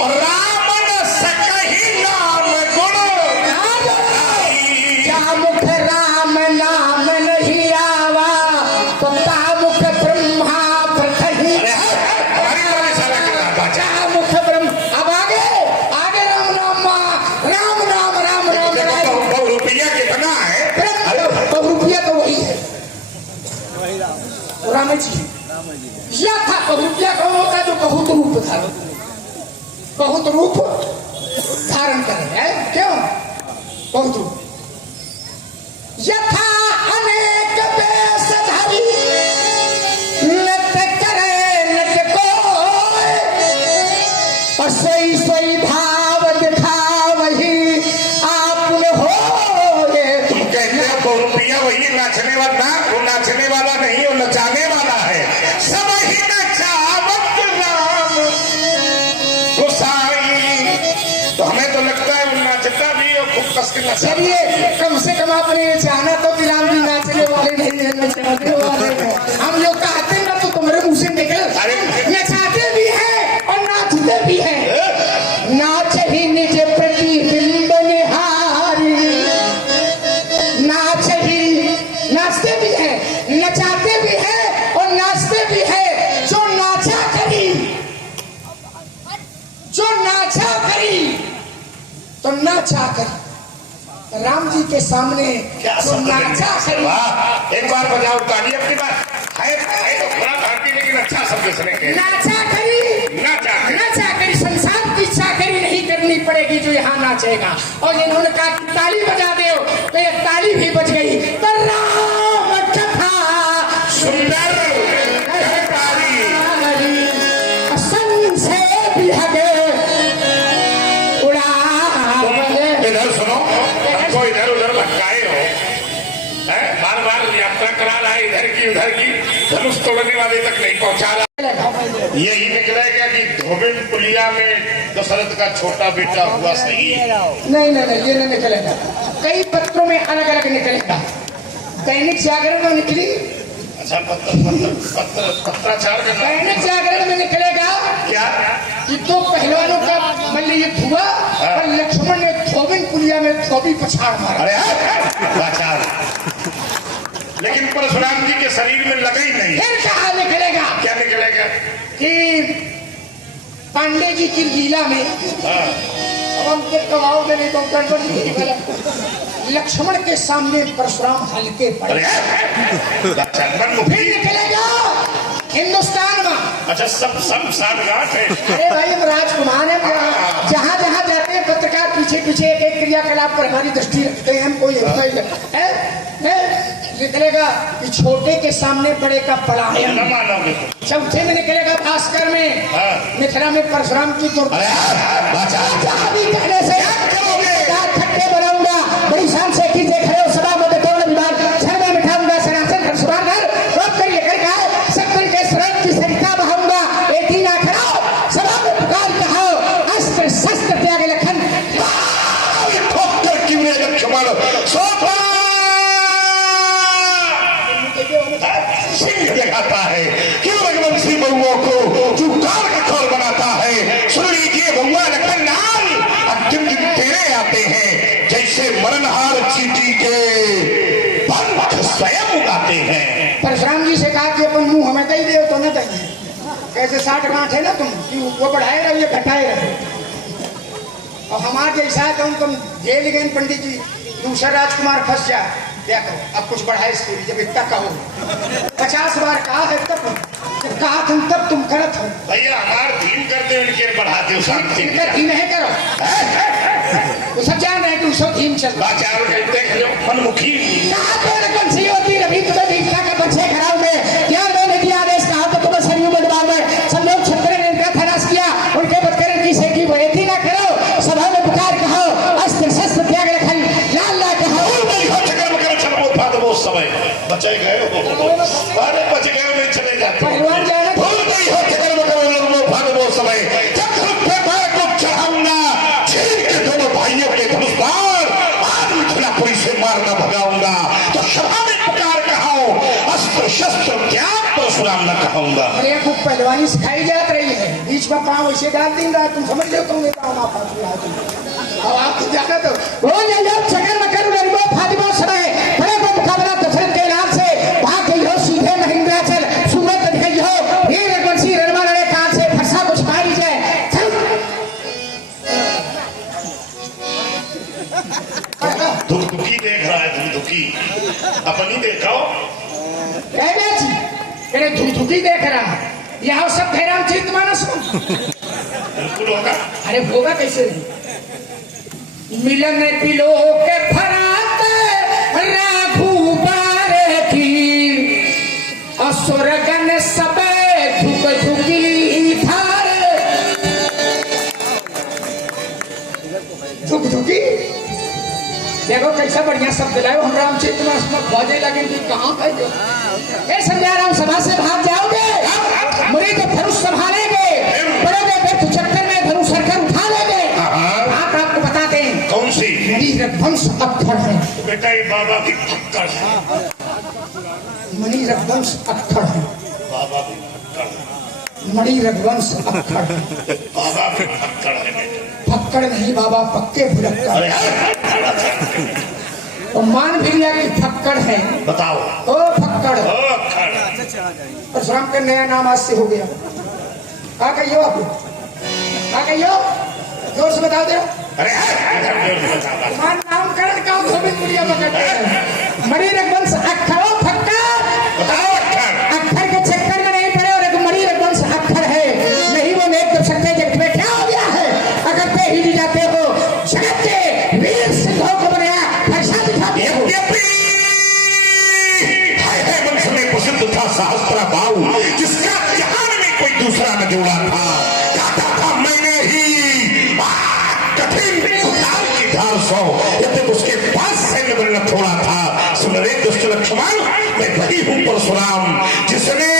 और राम न सकहि नाम गुण गाई। जा मुख राम नाम नहीं आवा तो तामुख ब्रह्मा प्रथहि। हमारी वाली सारा कर रहा था। जा मुख ब्रह्म। अब आगे आगे राम नाम राम नाम राम नाम देखो बहु रुपया कितना है। तो रुपया तो वही है राम जी। यह था बहुरूपिया कौन होता है? जो बहुत रूप धारण, बहुत रूप धारण करे है। क्यों बहुत रूप? यथा अनेक वेश धरि नृत्य करे नृत्य को और सोई सोई भाव दिखावही आपन होए। तुम कहते हो बहु रुपया वही नाचने वाला ना, वो नाचने वाला नहीं, वो नचाने वाला है। सब ही नचावत राम गोसाई। तो हमें तो लगता है वो नाचता भी और खूब कस के नचा। चलिए कम से कम आपने जाना तो कि राम जी नाचने वाले नहीं है, नचाने वाले हैं। हम लोग कहते ना तो तुम्हारे मुंह से निकल। नचाते भी हैं और नाचते भी हैं। नाच ही निज प्रतिबिंब निहारी। नाच ही नाचते भी हैं, नचाते भी हैं और नाचते भी हैं। जो नाचा करी, जो नाचा करी तो नाचा करी। राम जी के सामने क्या जो शब्द नाचा करी। वाह, एक बार बजाओ ताली अपनी बात। है तो बड़ा भारतीय लेकिन अच्छा शब्द सुने के। नाचा करी, नाचा करी। नाचा करी। संसार की चाकरी नहीं करनी पड़ेगी जो यहाँ नाचेगा। और इन्होंने कहा कि ताली बजा दो तो ये ताली भी बज गई। तो राम कथा सुंदर सन से बिहगे उड़ावले। इधर सुनो, हमको इधर उधर भटकाए हो, बार बार यात्रा करा रहा है इधर की उधर की, धनुष तोड़ने वाले तक नहीं पहुंचा रहा। यही निकलेगा कि धोबिन पुलिया में दशरथ का छोटा बेटा हुआ सही। नहीं नहीं नहीं, ये नहीं निकलेगा। कई पत्रों में अलग अलग निकलेगा। दैनिक जागरण में निकली। अच्छा पत्राचार का दैनिक जागरण में निकलेगा क्या? कि 2 पहलवानों का मल्लयुद्ध हुआ और लक्ष्मण ने धोबिन पुलिया में धोबी पछाड़ मारा। अरे आचार, लेकिन परशुराम जी के शरीर में लगा ही नहीं। फिर कहा निकलेगा क्या निकलेगा? कि पांडे जी की लीला में हाँ। अब हम फिर कमाओगे नहीं तो गड़बड़ नहीं होगा। लक्ष्मण के सामने परशुराम हल्के पड़े। फिर निकलेगा हिंदुस्तान में। अच्छा सब साथ गांठ है। अरे भाई हम राजकुमार हैं, जहाँ जहाँ जाते हैं पत्रकार पीछे पीछे एक एक क्रियाकलाप पर हमारी दृष्टि रखते हैं, हम कोई निकलेगा कि छोटे के सामने बड़े का पलायन। न मानोगे तो चौथे में निकलेगा भास्कर में, हाँ। मिथिला में परशुराम की तो अरे अभी पहले से खट्टे बनाऊंगा, बड़ी शान से की देख रहे हो, सदा मत तोड़ विभाग छड़ में बिठाऊंगा, सनातन घर सुधार कर रोक कर लेकर का सत्तर के स्रोत की सरिता बहाऊंगा, एक दिन आखिर सदा में पुकार कहो, अस्त्र शस्त्र त्याग लखन ठोकर क्यों रे लक्ष्मण सोफा सिंह दिखाता है, क्यों रघुवंशी बहुओं को चुकार का खोल बनाता है। सुन लीजिए बहुआ लखन लाल, अंतिम दिन तेरे आते हैं, जैसे मरणहार चींटी के पंख स्वयं उगाते हैं। परशुराम जी से कहा कि अपन मुंह हमें दे दे तो न दे, कैसे 60 गांठ है ना तुम कि वो बढ़ाए रहो ये घटाए रहो, और हमारे जैसा है तुम जेल गए पंडित जी, दूसरा राजकुमार फंस जा, देखो अब कुछ बढ़ाए स्कूल, जब इतना कहो 50 बार कहा है तब कहा तुम करत हो भैया हमार धीम करते उनके बढ़ाते हो शांति इनका धीम है करो, वो सब जान रहे हैं कि उसको धीम चल रहा बाचार देख लो मनमुखी कहा तो रकम सी होती रवि तुम्हें भीखता का बच्चे खराब में क्या मैंने दिया आदेश कहा तो तुम्हें सरयू बदबार में सब लोग छत्र ने इनका खलास किया, उनके बदकरण की सेकी वैथी ना करो, सभा में पुकार कहो, अस्त्र शस्त्र त्याग रखन लाल ला कहो, समय बचे गए हो, अरे बच गए नहीं चले जाते भगवान जाने भूल गई हो भाग वो समय जब को चढ़ाऊंगा, छीन के दोनों भाइयों के धनुष बाण आज मिथिलापुरी से मारना भगाऊंगा, तो सभा में पुकार कहाओ, अस्त्र शस्त्र त्याग परशुराम न कहूंगा। अरे खूब पहलवानी सिखाई जात रही है, बीच में पाँव ऐसे डाल देंगे, तुम समझ लो तुम अब आप जाना तो वो चक्कर में करूँ गरीबों फातिमा समय बड़े को मुकाबला दशरथ के नाम से भाग गई हो, सीधे महिंद्राचल सूरत दिखाई हो, वीर रघुवंशी रणमा लड़े कान से फरसा कुछ मारी जाए, धुकधुकी देख रहा है, धुकधुकी अपनी देखो जी धुकधुकी देख रहा है, यहाँ सब भैराम चित्त मानस बिल्कुल होगा। अरे होगा कैसे मिलन पिलो के फरात रघुबर की असुरगन सबे धुक धुकी थार धुक धुकी देखो कैसा बढ़िया शब्द लाओ, हम रामचरित मानस में खोजे लगे कि कहाँ है जो ये समझा रहा हूँ, सभा से भाग जाओगे, मुझे तो धनुष संभालेंगे, पड़ोगे व्यर्थ चक्कर में धनुष सरकर उठा लेंगे। आप आपको बता दें कौन सी मणि रघुवंश अक्खड़ है, बेटा ये बाबा की फक्कड़ है, मणि रघुवंश अक्खड़ है, बाबा की फक्कड़ है, मणि रघुवंश अक्खड़ है, बाबा की फक्कड़ है बेटा, फक्कड़ नहीं बाबा पक्के भुलक्कड़, अरे और मान भी लिया कि फक्कड़ है, बताओ ओ फक्कड़, ओ खड़ परशुराम का नया नाम आज से हो गया, क्या कहियो आप क्या कहियो जोर से बता दो, अरे इधर जोर से बता मान नामकरण का गोविंद मुड़िया पकड़ते हैं, मणि रघुवंश अक्खड़ फक्कड़, बताओ अक्षर अक्खड़ के चक्कर में नहीं पड़े, और एक मणि रघुवंश अक्खड़ है, नहीं वो नेक कर सकते, जगत में क्या हो गया है, अगर पे ही जाते हो जगत के वीर सिद्धों को बनाया फरसा दिखाते हो, वंश में प्रसिद्ध था सहस्त्र बाहु, जिसका जहान में कोई दूसरा न जोड़ा था, कहता था मैंने ही कठिन उतार की धार सौ, यदि उसके पास सैन्य बल न थोड़ा था, सुन रे दुष्ट लक्ष्मण मैं वही हूँ परशुराम, जिसने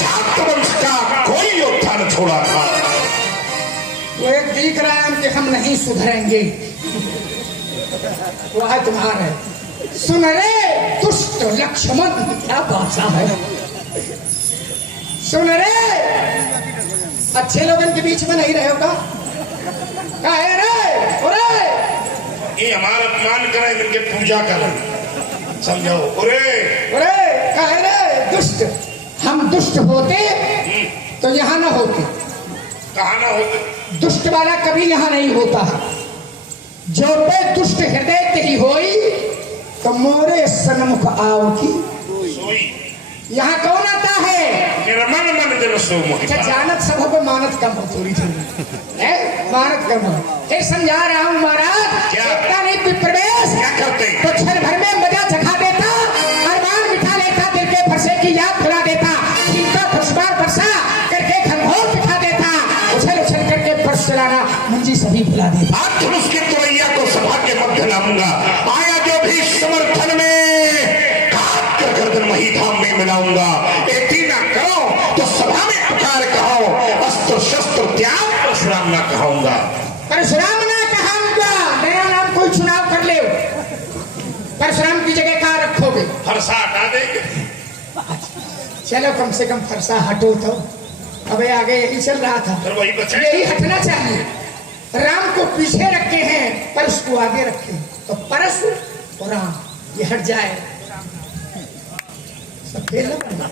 छात्र वंश का कोई योद्धा न छोड़ा था। वो एक दिख रहा है कि हम नहीं सुधरेंगे, वह तुम्हारे सुन रे दुष्ट लक्ष्मण, क्या भाषा है, सुन रे अच्छे लोगों के बीच में नहीं रहेगा, क्या है रे ओरे, ये हमारा अपमान करे, इनके पूजा करे, समझो ओरे ओरे क्या है रे दुष्ट, हम दुष्ट होते तो यहाँ न होते, कहा ना होते, दुष्ट वाला कभी यहाँ नहीं होता, जो पे दुष्ट हृदय तेरी होई तो मोरे सन्मुख आओ की सोई यहाँ कौन आता है, मेरा मन मन दिल सो मुख अच्छा जानत सब को मानत कम हो थोड़ी थोड़ी है भारत कर्म ये समझा रहा हूँ महाराज। क्या? देखता नहीं कोई प्रवेश क्या करते हैं? तो क्षण भर में मजा चखा देता, अरमान मिठा लेता, दिल के फरसे की याद भुला देता, छीनता खुशबार फरसा करके घनघोर दिखा देता, उछल उछल करके फर्श चलाना मुंजी सभी भुला देता। आज धनुष के तुरैया को सभा के मध्य लाऊंगा, आया जो भी समर्थन में काट कर गर्दन वही धाम में मिलाऊंगा। एती ना करो तो सभा में पुकार कहो, अस्त्र शस्त्र त्याग परशुराम ना कहूंगा। परशुराम ना कहूंगा, मेरा नाम कोई चुनाव कर ले, परशुराम की जगह कहाँ रखोगे? फरसा हटा देंगे। चलो कम से कम फरसा हटो तो। अबे आगे यही चल रहा था, फिर वही बचे। यही हटना चाहिए। राम को पीछे रखे हैं, परस को आगे रखे, तो परस और राम ये हट जाए, सब खेल ना,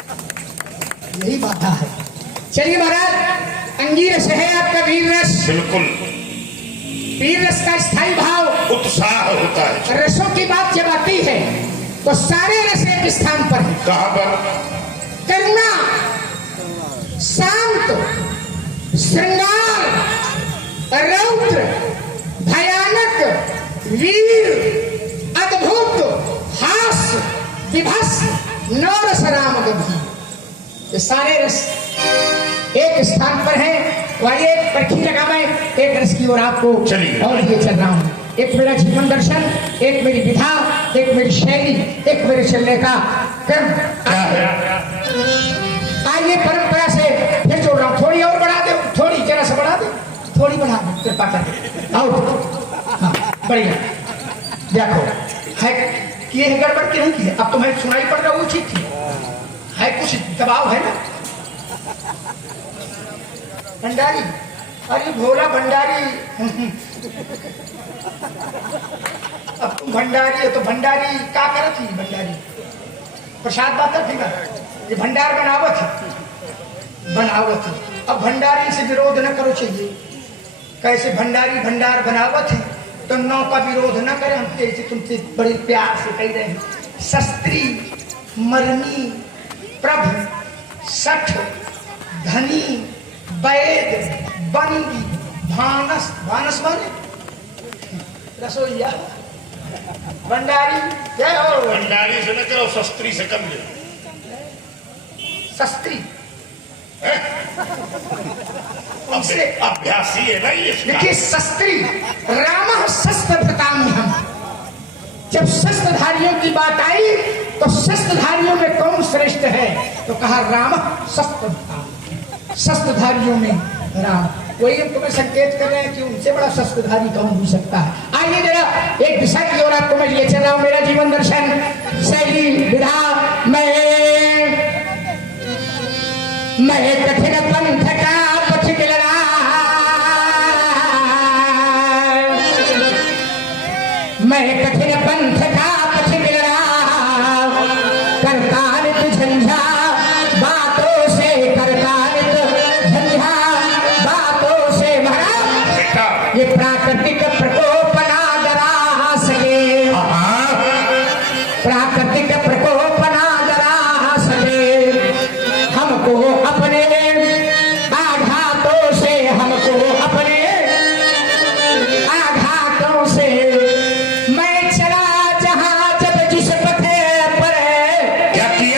यही बात है। चलिए महाराज, अंगीरस है आपका वीर रस। बिल्कुल वीर रस का स्थायी भाव, उत्साह होता है। रसों की बात जब आती है तो सारे रस एक स्थान पर है। कहाँ पर? करुणा, शांत, श्रृंगार, रौद्र, भयानक, वीर, अद्भुत, हास्य, विभत्स, नवरस राम गंभीर, ये सारे रस एक स्थान पर है। वाली एक परखी लगा मैं एक रस की ओर आपको चलिए। और ये चल रहा हूँ। एक मेरा जीवन दर्शन, एक मेरी विधा, एक मेरी शैली, एक मेरे चलने का क्रम। आइए परंपरा से फिर जोड़ रहा हूँ, थोड़ी और बढ़ा दो, थोड़ी जरा सा बढ़ा दो, थोड़ी बढ़ा दो, कृपा कर आओ। हाँ बढ़िया, देखो है कि ये गड़बड़ की नहीं की है, अब तुम्हें सुनाई पड़ रहा वो ठीक थी, है कुछ दबाव है ना। भंडारी, अरे भोला भंडारी, अब तुम भंडारी हो तो भंडारी क्या करत थी? भंडारी प्रसाद बात थी ना, ये भंडार बनावत है, बनावत है। अब भंडारी से विरोध न करो चाहिए, कैसे भंडारी भंडार बनावत है तो नौ का विरोध न करें। हम कैसे तुमसे बड़े प्यार से कह रहे हैं, शस्त्री, मरनी, प्रभु, सठ, धनी, वैद, बंदी, भानस, भानस माने रसोईया, भंडारी क्या हो? भंडारी से न करो, शस्त्री से कर ले। शस्त्री अभ्यासी है ना ये। देखिए शस्त्री, राम शस्त्र हम, जब शस्त्रधारियों की बात आई तो शस्त्रधारियों में कौन श्रेष्ठ है? तो कहा राम शस्त्र, शस्त्रधारियों में राम। वही हम तुम्हें संकेत कर रहे हैं कि उनसे बड़ा शस्त्रधारी कौन हो सकता है। आइए जरा एक दिशा की ओर आपको मैं ले चल रहा हूं। मेरा जीवन दर्शन, शैली, विधा, मैं कठिन पंथ का पथ गिरा, मैं कठिन पंथ का पथ गिरा, करता नित झंझा बातों से, करता नित झंझा बातों से। महाराज ये प्राकृतिक प्रकोप ना डरा सके, प्राकृतिक प्रकोप ना डरा सके, हमको अपने आघातों से, हमको अपने आघातों से। मैं चला जहां जब जिस पथे पर, क्या किया?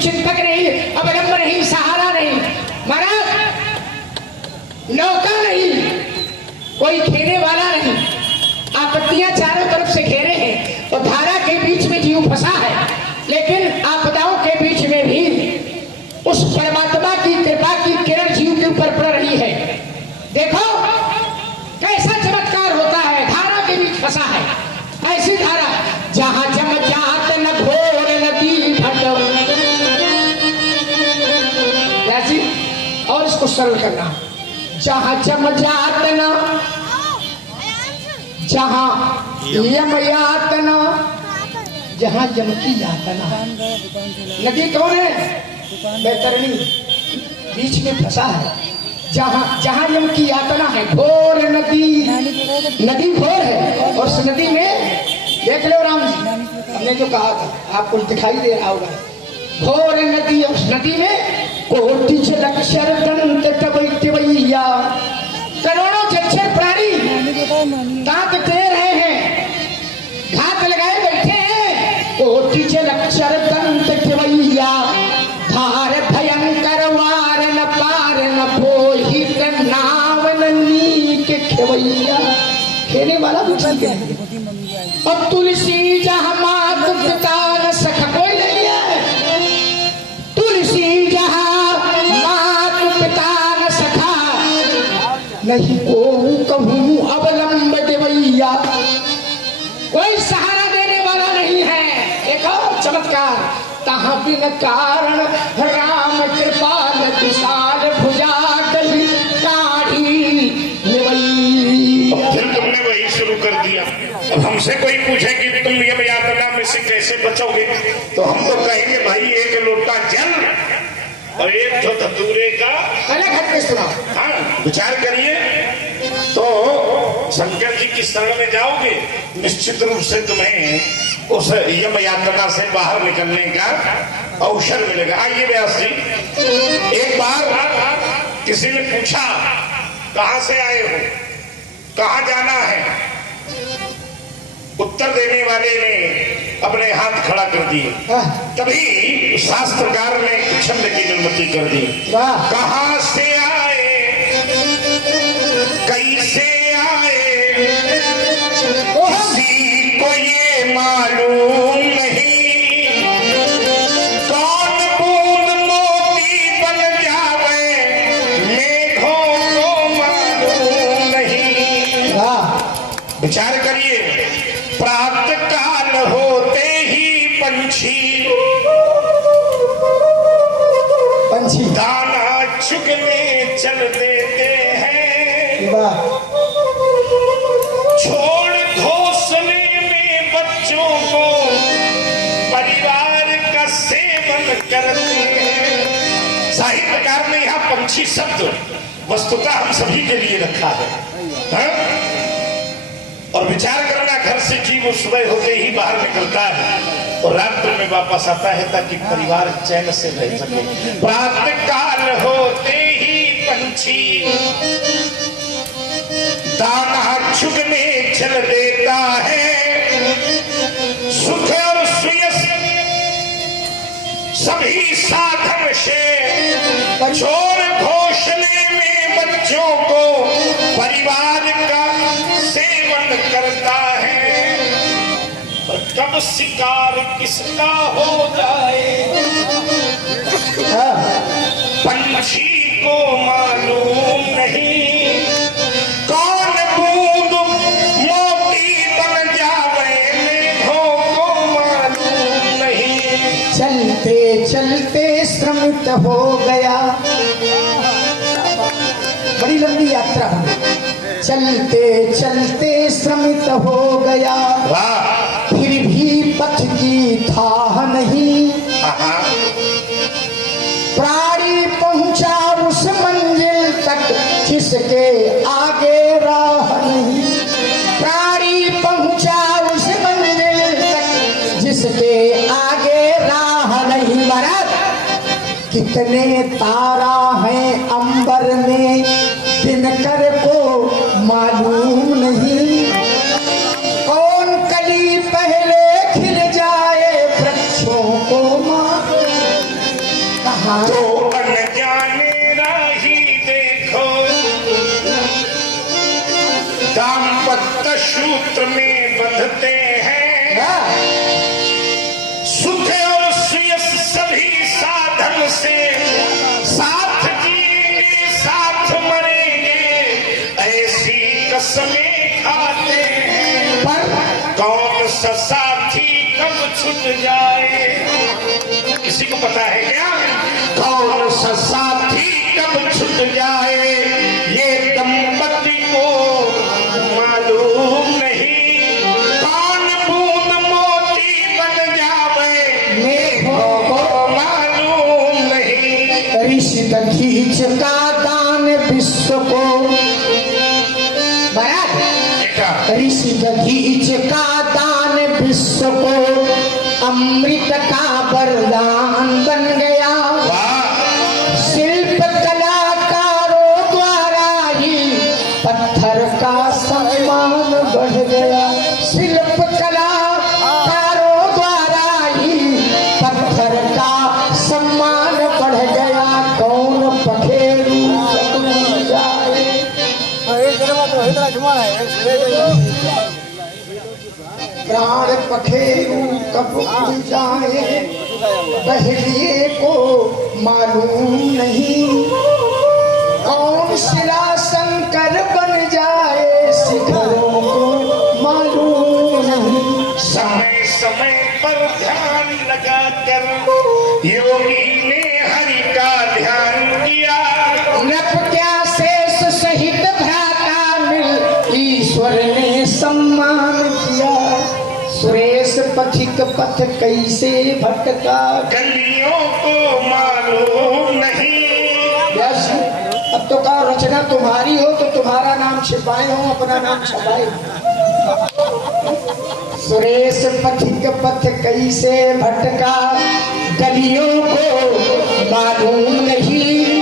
कुछ चिंतक नहीं, अवलंब नहीं, सहारा नहीं, महाराज नौका नहीं, कोई खेने वाला नहीं, आपत्तियां चारों तरफ से घेरे हैं और धारा के बीच में जीव फंसा है, लेकिन आपदाओं के बीच में भी उस परमात्मा की कृपा की किरण जीव के ऊपर पड़ रही है। देखो कैसा चमत्कार होता है, धारा के बीच फंसा है, ऐसी धारा जहां जम जात न घोर नदी भटो, ऐसी, और इसको सरल करना, जहां जम जात न, जहां यम यातना, जहां यम की यातना। नदी कौन है? बैतरणी, बीच में फंसा है, जहां यम की यातना है, घोर नदी, नदी घोर है, और उस नदी में देख लो राम जी, हमने जो कहा था आपको दिखाई दे रहा होगा, घोर नदी, उस नदी में कोटि जलक्षर दंत तवैया, करोड़ों जलचर प्राणी दांत दे रहे हैं, घात लगाए बैठे हैं, कोटि जलक्षर दंत तवैया, धार भयंकर वार न पार न पोही नाव नीक खेवैया, खेने वाला भी और तुलसी जहाँ मात पिता न सखा, कोई नहीं है, तुलसी जहाँ मात पिता न सखा, नहीं को कहूँ अवलंब देवैया, कोई सहारा देने वाला नहीं है। एक और चमत्कार, तहाँ बिन कारण राम कृपाल विशाल भुजा कली काढ़ी निवैया। फिर तुमने वही शुरू कर दिया। अब हमसे कोई पूछे कि तुम यम यातना में से कैसे बचोगे, तो हम तो कहेंगे भाई एक लोटा जल और एक तो धतूरे का, अलग हट के सुना। हाँ विचार करिए, तो शंकर जी की शरण में जाओगे, निश्चित रूप से तुम्हें उस यम यातना से बाहर निकलने का अवसर मिलेगा। आइए व्यास जी, एक बार किसी ने पूछा कहां से आए हो, कहां जाना है, उत्तर देने वाले ने अपने हाथ खड़ा कर दिए, तभी शास्त्रकार ने छंद की अनुमति कर दी। कहां से आए, कैसे आए, किसी को ये मालूम नहीं, कौन बूंद मोती बन जावे मेघों को मालूम नहीं। विचार करिए, प्रातः काल होते ही पंछी दाना चुगने चल देते हैं, छोड़ घोंसले में बच्चों को परिवार का सेवन करते हैं। साहित्यकार ने यहाँ पंछी शब्द वस्तुतः हम सभी के लिए रखा है, हाँ? और विचार करना, घर से जीव सुबह होते ही बाहर निकलता है और रात्रि में वापस आता है ताकि परिवार चैन से रह सके। प्रातः काल होते ही पंछी दाना चुगने चल देता है, सुख और सुयस सभी साधन से छोड़ घोंसले में बच्चों को परिवार का सेवन करता है, पर कब शिकार किसका हो जाए पंछी को मालूम नहीं, कौन बूंद मोती बन जावे मेघों को मालूम नहीं। चलते चलते श्रमित हो गया, बड़ी लंबी यात्रा है, चलते चलते श्रमित हो गया, फिर भी पथ की था नहीं, प्राणी पहुंचा उस मंजिल तक जिसके आगे राह नहीं, प्राणी पहुंचा उस मंजिल तक जिसके आगे राह नहीं। महाराज कितने तारा हैं अंबर में दिनकर को मालूम नहीं, कौन कली पहले खिल जाए वृक्षों को दाम्पत्य सूत्र में बंधते हैं, सुख और सुयस सभी साधन से साथ जिएंगे साथ मरेंगे, ऐसी कसमें खाते हैं। पर कौन सा साथी कब छूट जाए, किसी को पता है क्या? कौन सा साथी कब छूट जाए ये दंपति को मालूम नहीं। कौन बूंद मोती बन जावे मेघों को मालूम नहीं। ऋषि दधीच का दान विश्व को, ऋषि दधीच का दान विश्व को अमृत का वरदान बन गया। शिल्प कलाकारों द्वारा ही पत्थर का सम्मान बढ़ गया। शिल्प कलाकारों द्वारा ही पत्थर का सम्मान बढ़ गया। कौन पखेरु कब जाए, प्राण पखेरु कब जाए बहलिए को मालूम नहीं। कौन शिला शंकर बन जाए शिखरों को मालूम नहीं। समय समय पर ध्यान लगा कर योगी ने हरि का ध्यान किया। नभ क्या शेष सहित भ्राता मिल ईश्वर ने सम्मान किया। सुरेश पथिक पथ कैसे भटका, गलियों को मालूम नहीं। यस, अब तो का रचना तुम्हारी हो तो तुम्हारा नाम छिपाए हो, अपना नाम छपाए। सुरेश पथिक पथ कैसे भटका, गलियों को मालूम नहीं।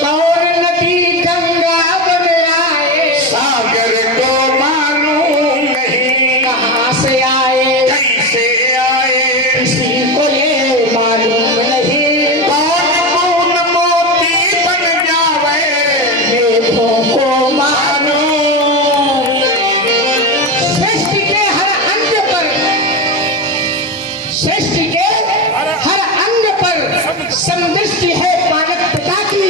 कौन नदी गंगा बन आए सागर को मालूम नहीं। कहाँ से आए कैसे आए किसी को ये मालूम नहीं। कौन बूंद मोती बन जावे मेघों को मालूम। सृष्टि के हर अंग पर, सृष्टि के हर अंग पर समदृष्टि है पालक पिता की।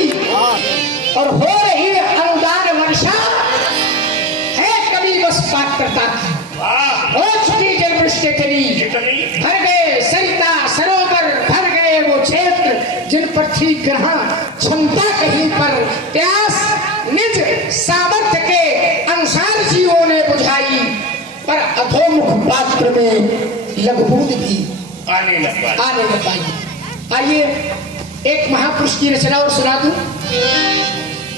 और हो रही अनुदान वर्षा है कभी बस पात्रता की। हो चुकी जल वृष्टि तेरी, कितनी भर गए सरिता सरोवर, भर गए वो क्षेत्र जिन पर थी ग्रहण क्षमता कहीं पर। प्यास निज सामर्थ्य के अनुसार जीवों ने बुझाई, पर अधोमुख पात्र में लघुबूद भी आने लगा। आने न पाई। आइए एक महापुरुष की रचना और सुना दूं।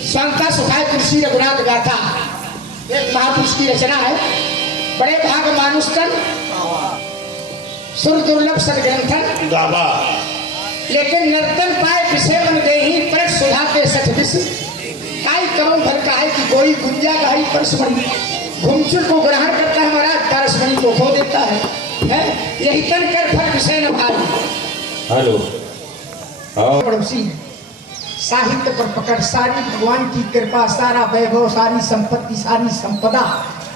स्वांता सुखाय तुलसी रघुनाथ गाथा, एक महापुरुष की रचना है। बड़े भाग मानुष तन सुर दुर्लभ सदग्रंथन, गावा लेकिन नर्तन पाए विषय मन देही पर सुधा के सठ विष। काई करो भर काहे की कोई गुंजा गाई परसमणि, घुमचुल को ग्रहण करता है महाराज, परसमणि को खो देता है। यही तन कर फल विषय न भाई। हेलो हाँ पड़ोसी साहित्य पर पकड़, सारी भगवान की कृपा, सारा वैभव, सारी संपत्ति, सारी संपदा,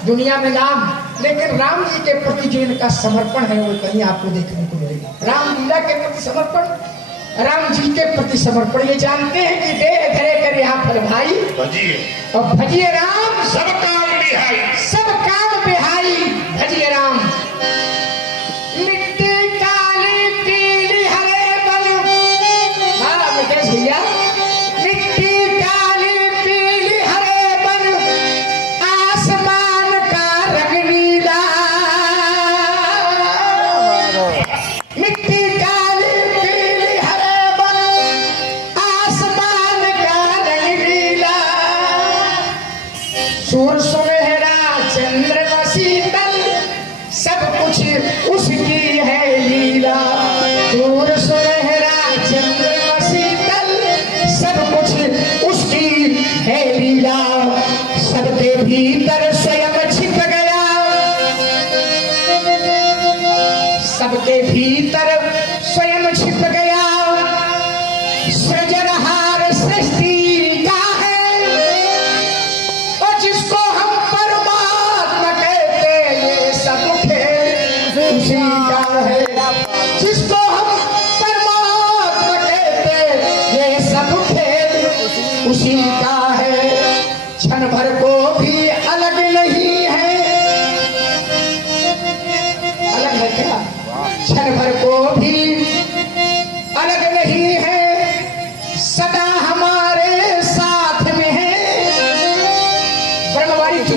दुनिया में नाम, लेकिन राम जी के प्रति जो इनका समर्पण है वो कहीं आपको देखने को मिलेगा। रामलीला के प्रति समर्पण, राम जी के प्रति समर्पण। ये जानते हैं कि देह धरे कर यहाँ फल भाई, भजिए और भजिए राम सब काम बिहाई। सब काम बिहाई। भजिए राम मिट्टी काली पीली हरे बल, हाँ विकेश भैया, मिट्टी काली पीली हरे बल, आसमान का रंग नीला। मिट्टी काली पीली हरे बल, आसमान का रंग नीला। सूर सुनहरा चंद्रमा शीतल, सब कुछ उसकी है लीला। सूर सुनहरा चंद्रमा शीतल, सब कुछ उसकी है लीला। सबके भीतर स्वयं छिप गया, सबके भीतर स्वयं छिप गया। सृजनहार सृष्टि का है, और जिसको हम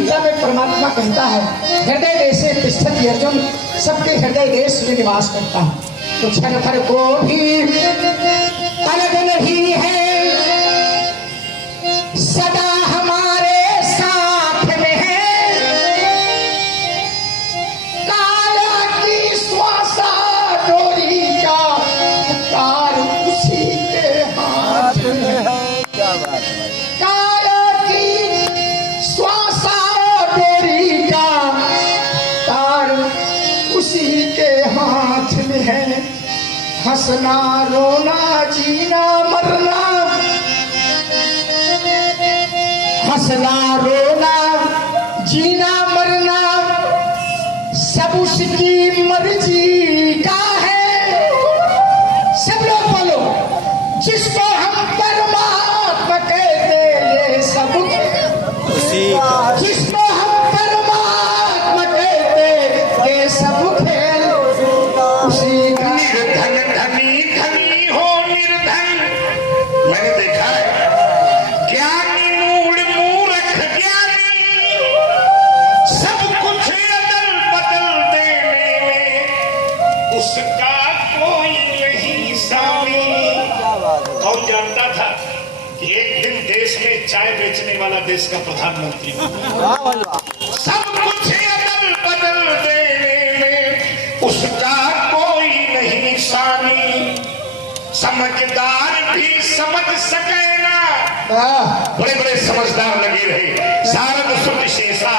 गीता में परमात्मा कहता है हृदय देशे तिष्ठति अर्जुन, सबके हृदय देश में निवास करता हूँ। तो क्षण भर को भी अलग नहीं है, सदा हमारे साथ में है। काया की श्वासा डोरी का तार उसी के हाथ में है। काया की श्वासा डोरी का तार उसी के हाथ में है। हंसना रोना जीना मरना, हंसना रोना जीना मरना सब उसकी मर्जी का है। सब लोग बोलो, जिसको हम परमात्मा कहते ये सब जिसको हम परमात्मा कहते ये सब खेल उसी का। निर्धन धनी, धनी हो निर्धन, मैंने देखा है। ज्ञानी मूल मूर्ख ज्ञानी, सब कुछ अदल बदल देने में उसका कोई नहीं सामी। कौन जानता था कि एक दिन देश में चाय बेचने वाला देश का प्रधानमंत्री होगा। सब कुछ अदल बदल देने में उसका कोई नहीं सानी। समझदार भी समझ सके ना, बड़े बड़े समझदार लगे रहे। सारद सुत शेषा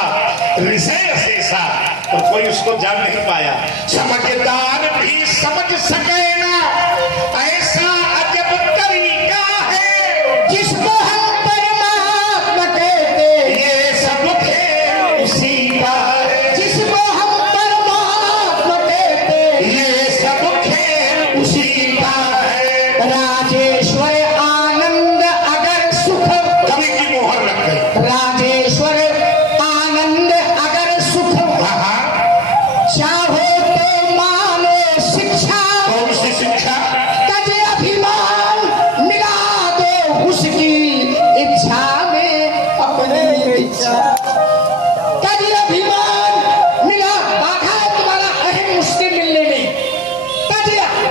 ऋषय शेषा, और कोई उसको जान नहीं पाया। समझदार भी समझ सके ना, ऐसा अजब तरीका है। जिसको हम परमात्मा कहते ये सब खेल उसी का है। जिसको हम परमात्मा कहते ये सब खेल उसी का है। राजेश्वर आनंद अगर सुख, कवि की मोहर लग गई। राजेश्वर आनंद अगर सुख हाँ, चाहो तो मानो शिक्षा। कौन सी शिक्षा? तज अभिमान मिला दो उसकी इच्छा में अपनी इच्छा। तज अभिमान मिला, बाधा है तुम्हारा अहम उसके मिलने में। तज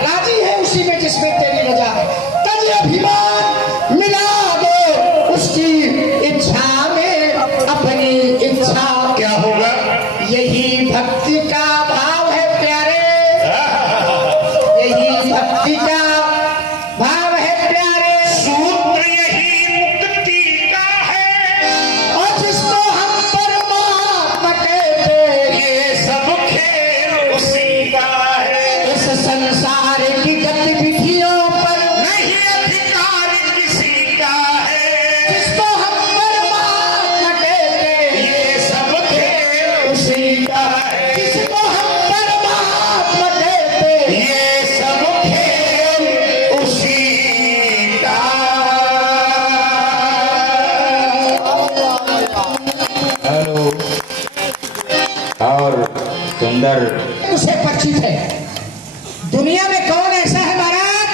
राजी है उसी में जिसमें तेरी रजा है। तज अभिमान मिला दो उसकी इच्छा में अपनी इच्छा। क्या होगा? यही भक्ति का भाव है प्यारे, यही भक्ति का भाव है प्यारे। सूत्र यही मुक्ति का है। और जिसको हम परमात्मा कहते ये सब खेल उसी का है। इस संसार की गतिविधियों पर नहीं अधिकार किसी का है। जिसको हम परमात्मा कहते ये सब खेल उसी का है। जिसको हम परमात्मा कहते ये सब खेल उसी का। हेलो। और सुंदर उसे परिचित है। दुनिया में कौन ऐसा है महाराज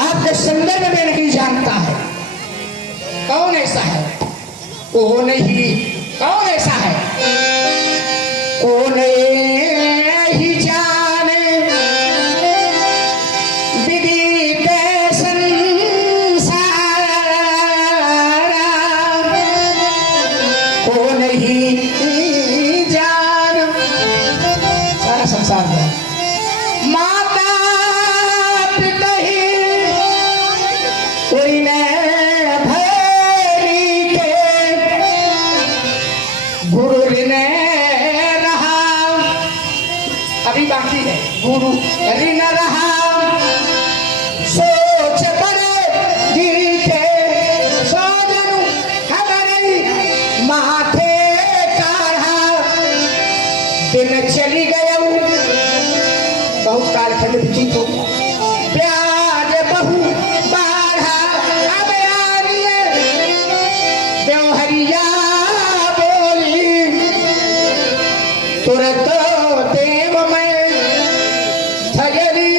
आपके संदर्भ में नहीं जानता है? कौन ऐसा है? कौन ही, कौन ऐसा है? कौन ही जाने विदित संसार, कौन ही जान सारा संसार है। माता पिता ही कोई न भैरी के, गुरु ने रहा, अभी बाकी है। गुरु ऋण रहा, सोच बड़े जीते सोजनु हमारे माथे काढ़ा। दिन चली गया बहुत कालखंड व्यतीत हो, ब्याज बहु बाढ़ा। अब यारिये देवहरिया बोली, तुरंत देव में थयरी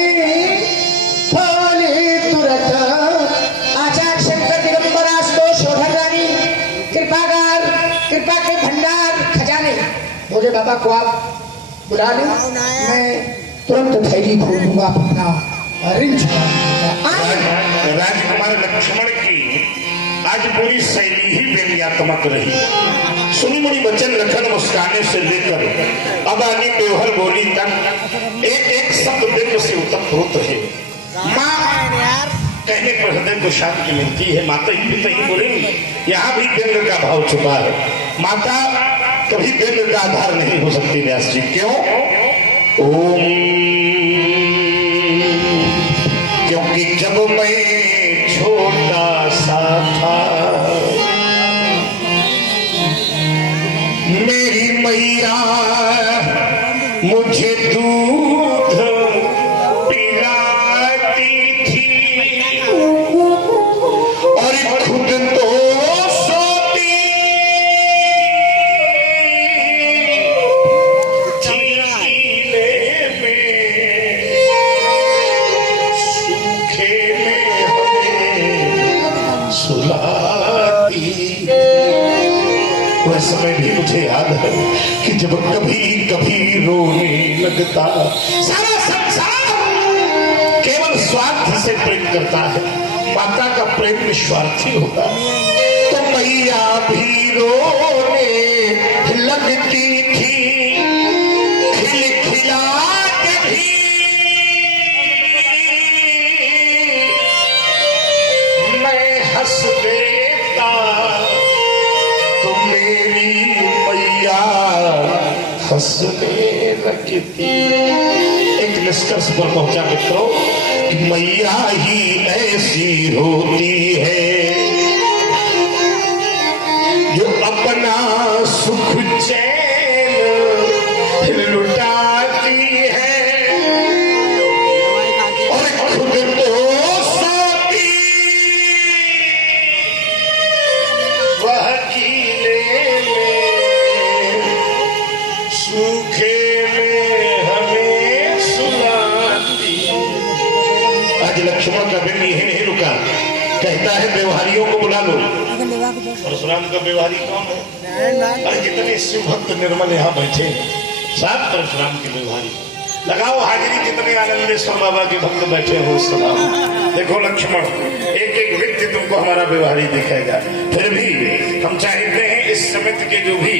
खोली। तुरंत आचार्य शंकर दिगंबर आशुतोष शोधन रानी कृपागार कृपा के भंडार मुझे बाबा को आप बुला लें, मैं तुरंत धैर्य खोल दूंगा, अपना ऋण चुका दूंगा। राजकुमार लक्ष्मण की आज पूरी शैली ही व्यंग्यात्मक रही। सुनी मुनी वचन लखन मुस्काने से लेकर अबानी बेवहर बोली तक एक एक शब्द व्यंग से उत्पन्न रहे। माँ कहने पर हृदय को शांति मिलती है। माता ही नहीं बोलेंगी, यहाँ भी व्यंग का भाव छुपा है। माता कभी व्यंग का आधार नहीं हो सकती व्यास जी। क्यों? ओम, क्योंकि जब मैं छोटा सा था मेरी मैया मुझे दूध पिलाती थी और खुद तो सोती चीले में, सूखे में हमें सुलाती। वह समय भी मुझे याद है कि जब कभी कभी रोने लगता। सारा संसार केवल स्वार्थ से प्रेम करता है, माता का प्रेम निस्वार्थी होता है। तो मैया भी रोने लगती थी, खिलखिला के भी मैं हंस देता तो मेरी मैया हंसने लगती। एक निष्कर्ष पर पहुंचा मित्रों कि मैया ही ऐसी होती है जो अपना सुख चैन लुटाती है और खुद तो सोती वह कीले में, सूखे में हमें सुलाती। आज लक्ष्मण का व्यंग यही नहीं रुका, कहता है व्यवहारियों को बुला लो। परशुराम का व्यवहारी कौन है? और कितने शिव भक्त निर्मल यहाँ बैठे हैं, सात परशुराम के व्यवहारी। लगाओ हाजिरी, कितने आनंदेश्वर बाबा के भक्त बैठे हो सलाम। देखो लक्ष्मण, एक एक व्यक्ति तुमको हमारा व्यवहारी दिखेगा। फिर भी हम चाहते हैं इस समिति के जो भी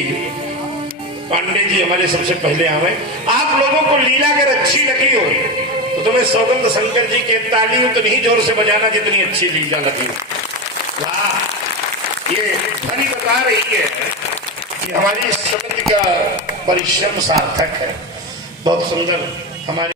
पांडे जी हमारे सबसे पहले आवे, आप लोगों को लीला अगर अच्छी लगी हो तो तुम्हें सौगंध शंकर जी के ताली उतनी जोर से बजाना जितनी अच्छी लीला लगी। वाह, ये ध्वनि बता रही है कि हमारी इस समिति का परिश्रम सार्थक है। बहुत सुंदर हमारी